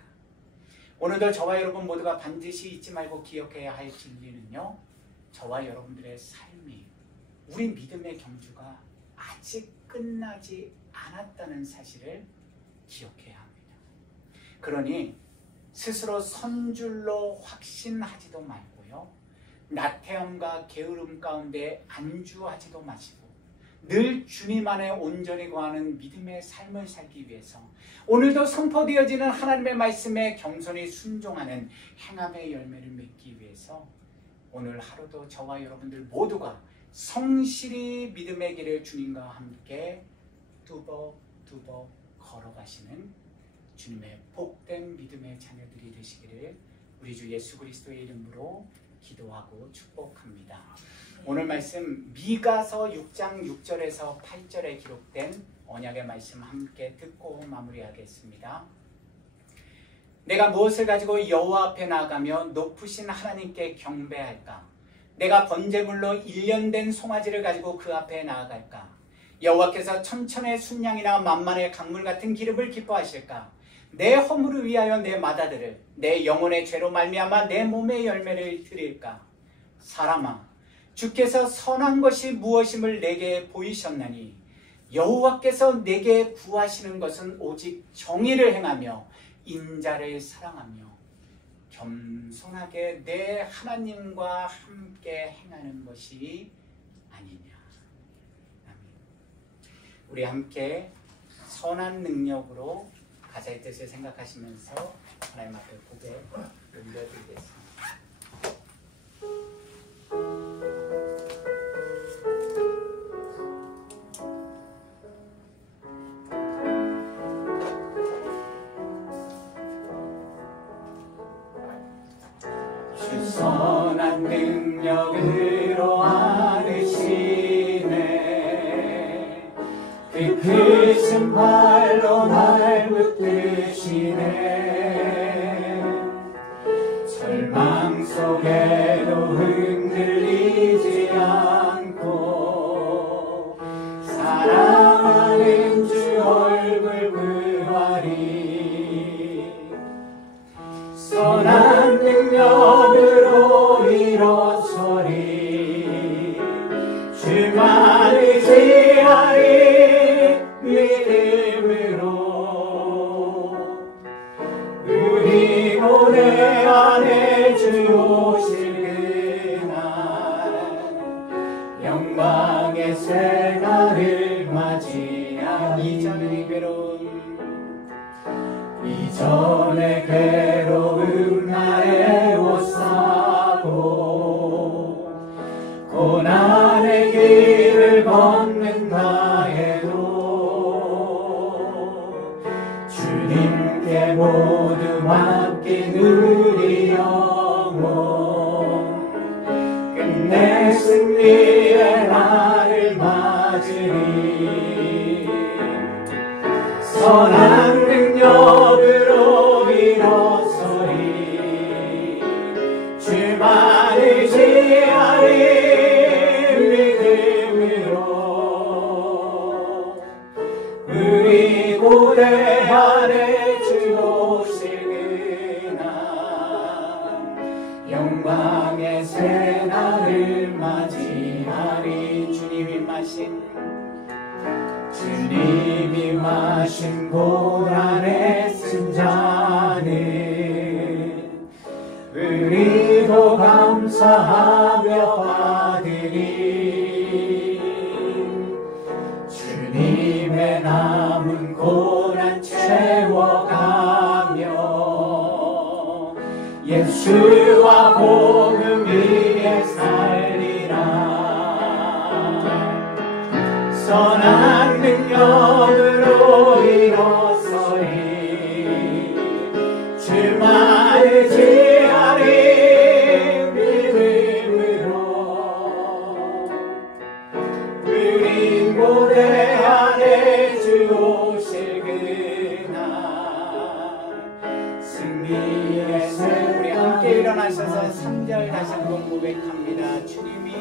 오늘도 저와 여러분 모두가 반드시 잊지 말고 기억해야 할 진리는요, 저와 여러분들의 삶이 우리 믿음의 경주가 아직 끝나지 않았다는 사실을 기억해야 합니다. 그러니 스스로 선줄로 확신하지도 말고요, 나태함과 게으름 가운데 안주하지도 마시고 늘 주님 안에 온전히 거하는 믿음의 삶을 살기 위해서 오늘도 선포되어지는 하나님의 말씀에 겸손히 순종하는 행함의 열매를 맺기 위해서 오늘 하루도 저와 여러분들 모두가 성실히 믿음의 길을 주님과 함께 뚜벅뚜벅 걸어가시는 주님의 복된 믿음의 자녀들이 되시기를 우리 주 예수 그리스도의 이름으로 기도하고 축복합니다. 오늘 말씀 미가서 6장 6절에서 8절에 기록된 언약의 말씀 함께 듣고 마무리하겠습니다. 내가 무엇을 가지고 여호와 앞에 나아가며 높으신 하나님께 경배할까? 내가 번제물로 1년 된 송아지를 가지고 그 앞에 나아갈까? 여호와께서 천천의 순양이나 만만의 강물 같은 기름을 기뻐하실까? 내 허물을 위하여 내 맏아들을 내 영혼의 죄로 말미암아 내 몸의 열매를 드릴까? 사람아, 주께서 선한 것이 무엇임을 내게 보이셨나니 여호와께서 내게 구하시는 것은 오직 정의를 행하며 인자를 사랑하며 겸손하게 내 하나님과 함께 행하는 것이 아니냐. 아멘. 우리 함께 선한 능력으로 가사의 뜻을 생각하시면서 하나님 앞에 고개 올려드리겠습니다. 주 선한 능력으로 안으시네 그 크신 팔로 날 붙들고 주시네. 절망 속에도 흔들리지 않고 사랑하는 주 얼굴 구하리. 선한 능력으로 일어서리. 주만 의지하리. 믿음으로 그리고 내 안에 주 오실 그날 영광의 새날을 맞이하리. 이전의 괴로움 나의 옷사고 고난의 길을 걷는다 해도 주님께 모두 맡긴 우리 영혼 끝내 승리의 날을 맞으리. 선한 능력으로 일어서리. 주만 의지하리. 믿음으로 우리 고대 안에 주 오실 그날 영광의 새날을 맞이하리. 주님이 마신 고난의 쓴 잔을 우리도 감사하며 받으리. 주님의 남은 고난 채워가며 예수와 복음 위에 살리라. 선한 능력으로 일어서리. 주만 의지하리. 믿음으로 우린 고대 안에 주 오실 그날 승리의 새. 우리 함께 일어나셔서 3절 다시 한번 고백합니다. 주님이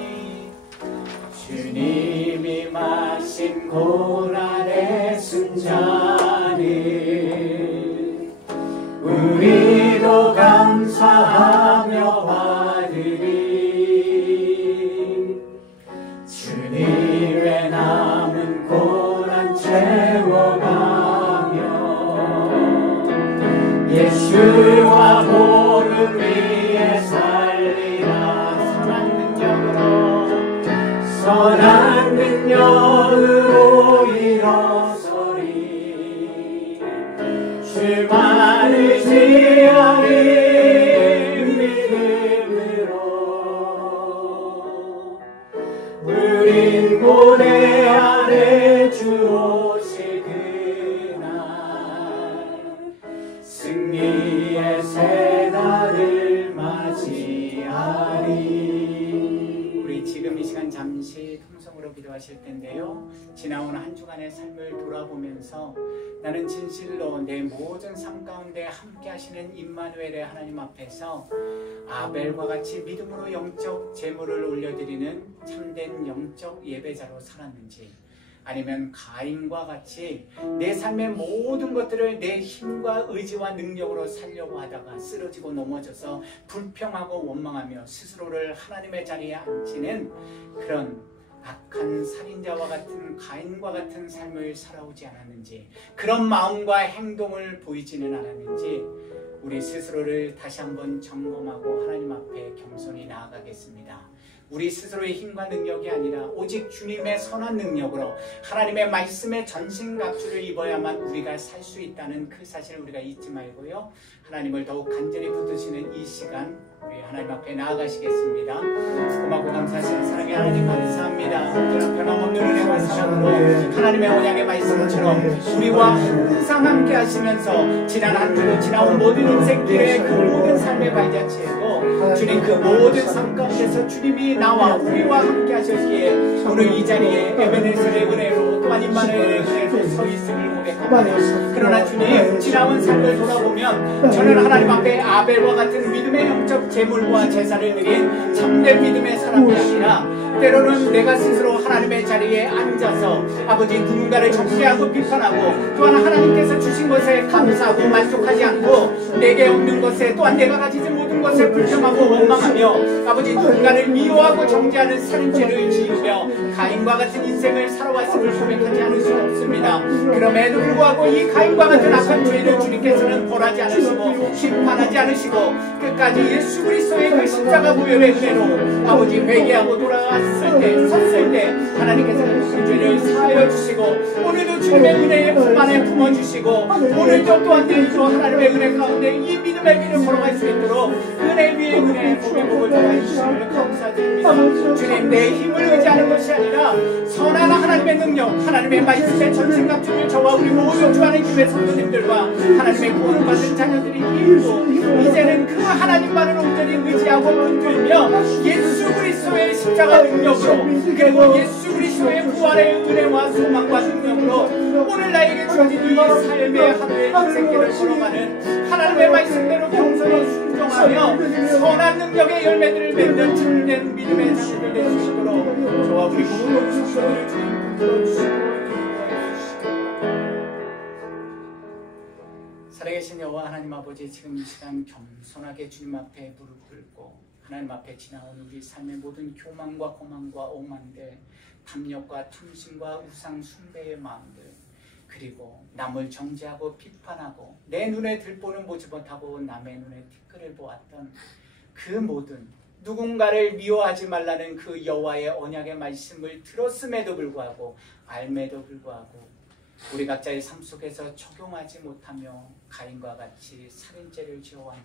마신 고난의 쓴 잔을 우리도 감사하며 받으리. 주님의 남은 고난 채워가며 예수와 복음 위에 살리라. 선한 능력으로 일어서리. 주만 의지하리. 믿음으로 우린 고대 안에 주 오실 그날 승리의 새날을 맞이하리. 지금 이 시간 잠시 통성으로 기도하실 텐데요. 지나온 한 주간의 삶을 돌아보면서 나는 진실로 내 모든 삶 가운데 함께 하시는 임마누엘의 하나님 앞에서 아벨과 같이 믿음으로 영적 제물을 올려드리는 참된 영적 예배자로 살았는지, 아니면 가인과 같이 내 삶의 모든 것들을 내 힘과 의지와 능력으로 살려고 하다가 쓰러지고 넘어져서 불평하고 원망하며 스스로를 하나님의 자리에 앉히는 그런 악한 살인자와 같은 가인과 같은 삶을 살아오지 않았는지, 그런 마음과 행동을 보이지는 않았는지 우리 스스로를 다시 한번 점검하고 하나님 앞에 겸손히 나아가겠습니다. 우리 스스로의 힘과 능력이 아니라 오직 주님의 선한 능력으로 하나님의 말씀에 전신갑주를 입어야만 우리가 살 수 있다는 그 사실을 우리가 잊지 말고요. 하나님을 더욱 간절히 붙드시는 이 시간 우리 하나님 앞에 나아가시겠습니다. 고맙고 감사하시는 사랑의 하나님 감사합니다. 변함없는 은혜와 사랑으로 하나님의 언약의 말씀처럼 우리와 항상 함께 하시면서 지난 한 주도 지나온 모든 인생길의 그 모든 삶의 발자취이고 주님 그 모든 삶 가운데서 주님이 나와 우리와 함께 하셨기에 오늘 이 자리에 에베네셀의 은혜로 또한 임마누엘의 은혜로 서 있음을 고백합니다. 그러나 주님, 지나온 삶을 돌아보면 저는 하나님 앞에 아벨과 같은 믿음의 영적 제물과 제사를 드린 참된 믿음의 사람이 아니라 때로는 내가 스스로 하나님의 자리에 앉아서 아버지 누군가를 정죄하고 비판하고 또한 하나님께서 주신 것에 감사하고 만족하지 않고 내게 없는 것에 또한 내가 가지지 못한 것에 불평하고 원망하며 아버지 누군가를 미워하고 정죄하는 살인죄를 지으며 가인과 같은 인생을 살아왔음을 고백하지 않을 수 없습니다. 그럼에도 불구하고 이 가인과 같은 악한 죄를 주님께서는 벌하지 않으시고 심판하지 않으시고 끝까지 예수 그리스도의 그 십자가 보혈의 은혜로 아버지 회개하고 돌아왔을 때 섰을 때 하나님께서는 그 죄를 사하여 주시고 오늘도 주님의 은혜의 품 안에 품어주시고 오늘도 또한 내일도 하나님의 은혜 가운데 이 믿음의 길을 걸어갈 수 있도록 은혜 위에 은혜 복의 복을 더하여 주시기를 감사드립니다. 주님, 내 힘을 의지하는 것이 아니라 선한 하나님의 능력, 하나님의 말씀의 전승갑주를 저와 우리 모든 주안의 교회 성도님들과 하나님의 구원을 받은 자녀들이 이루고 이제는 그 하나님만을 온전히 의지하고 붙들며 예수 그리스도의 십자가 능력으로 그리고 예수 그리스도의 부활의 은혜와 소망과 능력으로 오늘 나에게 주어진 이 삶의 하루의 인생길을 걸어가는 하나님의 말씀대로 겸손히 순종하며 선한 능력의 열매들을 맺는 참된 믿음의 자녀들 될 수 있도록 저와 우리 모든 성도들을 주님 불러주시고 살아계신 여호와 하나님 아버지, 지금 이 시간 겸손하게 주님 앞에 무릎 꿇고 하나님 앞에 지나온 우리 삶의 모든 교만과 거만과 오만들, 탐욕과 탐심과 우상 숭배의 마음들, 그리고 남을 정죄하고 비판하고 내 눈에 들보는 보지 못하고 남의 눈에 티끌을 보았던 그 모든 누군가를 미워하지 말라는 그 여호와의 언약의 말씀을 들었음에도 불구하고 알매도 불구하고 우리 각자의 삶 속에서 적용하지 못하며 가인과 같이 살인죄를 지어왔는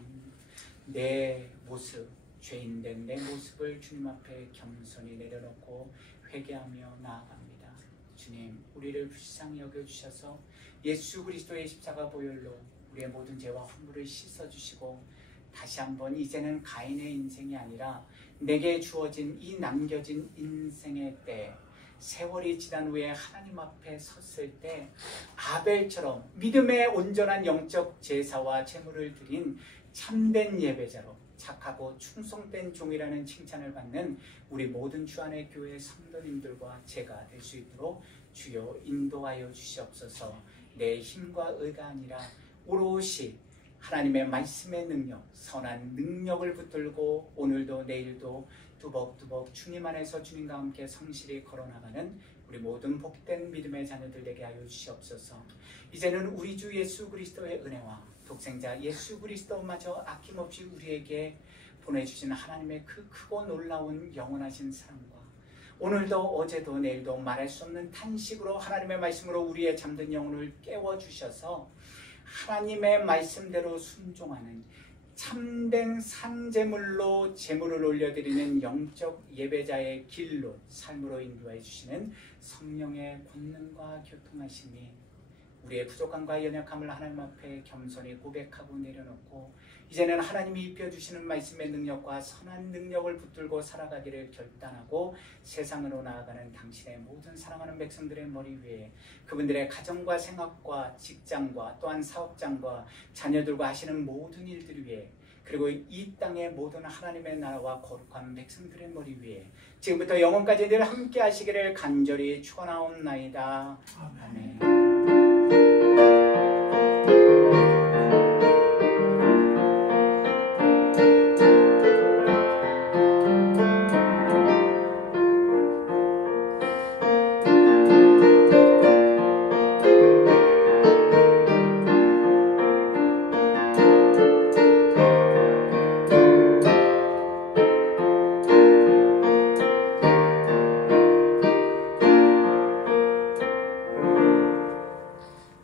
내 모습, 죄인된 내 모습을 주님 앞에 겸손히 내려놓고 회개하며 나아갑니다. 주님, 우리를 불쌍히 여겨주셔서 예수 그리스도의 십자가 보혈로 우리의 모든 죄와 허물을 씻어주시고 다시 한번 이제는 가인의 인생이 아니라 내게 주어진 이 남겨진 인생의 때, 세월이 지난 후에 하나님 앞에 섰을 때 아벨처럼 믿음의 온전한 영적 제사와 제물을 드린 참된 예배자로 착하고 충성된 종이라는 칭찬을 받는 우리 모든 주안의 교회 성도님들과 제가 될 수 있도록 주여 인도하여 주시옵소서. 내 힘과 의가 아니라 오롯이 하나님의 말씀의 능력, 선한 능력을 붙들고 오늘도 내일도 두벅두벅 주님 안에서 주님과 함께 성실히 걸어나가는 우리 모든 복된 믿음의 자녀들 되게 하여 주시옵소서. 이제는 우리 주 예수 그리스도의 은혜와 독생자 예수 그리스도마저 아낌없이 우리에게 보내주신 하나님의 그 크고 놀라운 영원하신 사랑과 오늘도 어제도 내일도 말할 수 없는 탄식으로 하나님의 말씀으로 우리의 잠든 영혼을 깨워주셔서 하나님의 말씀대로 순종하는 참된 산제물로 제물을 올려드리는 영적 예배자의 길로 삶으로 인도해 주시는 성령의 권능과 교통하심이 우리의 부족함과 연약함을 하나님 앞에 겸손히 고백하고 내려놓고 이제는 하나님이 입혀주시는 말씀의 능력과 선한 능력을 붙들고 살아가기를 결단하고 세상으로 나아가는 당신의 모든 사랑하는 백성들의 머리 위에 그분들의 가정과 생활과 직장과 또한 사업장과 자녀들과 하시는 모든 일들 위에 그리고 이 땅의 모든 하나님의 나라와 거룩한 백성들의 머리 위에 지금부터 영원까지 늘 함께 하시기를 간절히 축원하옵나이다. 아멘.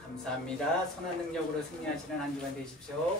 감사합니다. 선한 능력으로 승리하시는 한 주간 되십시오.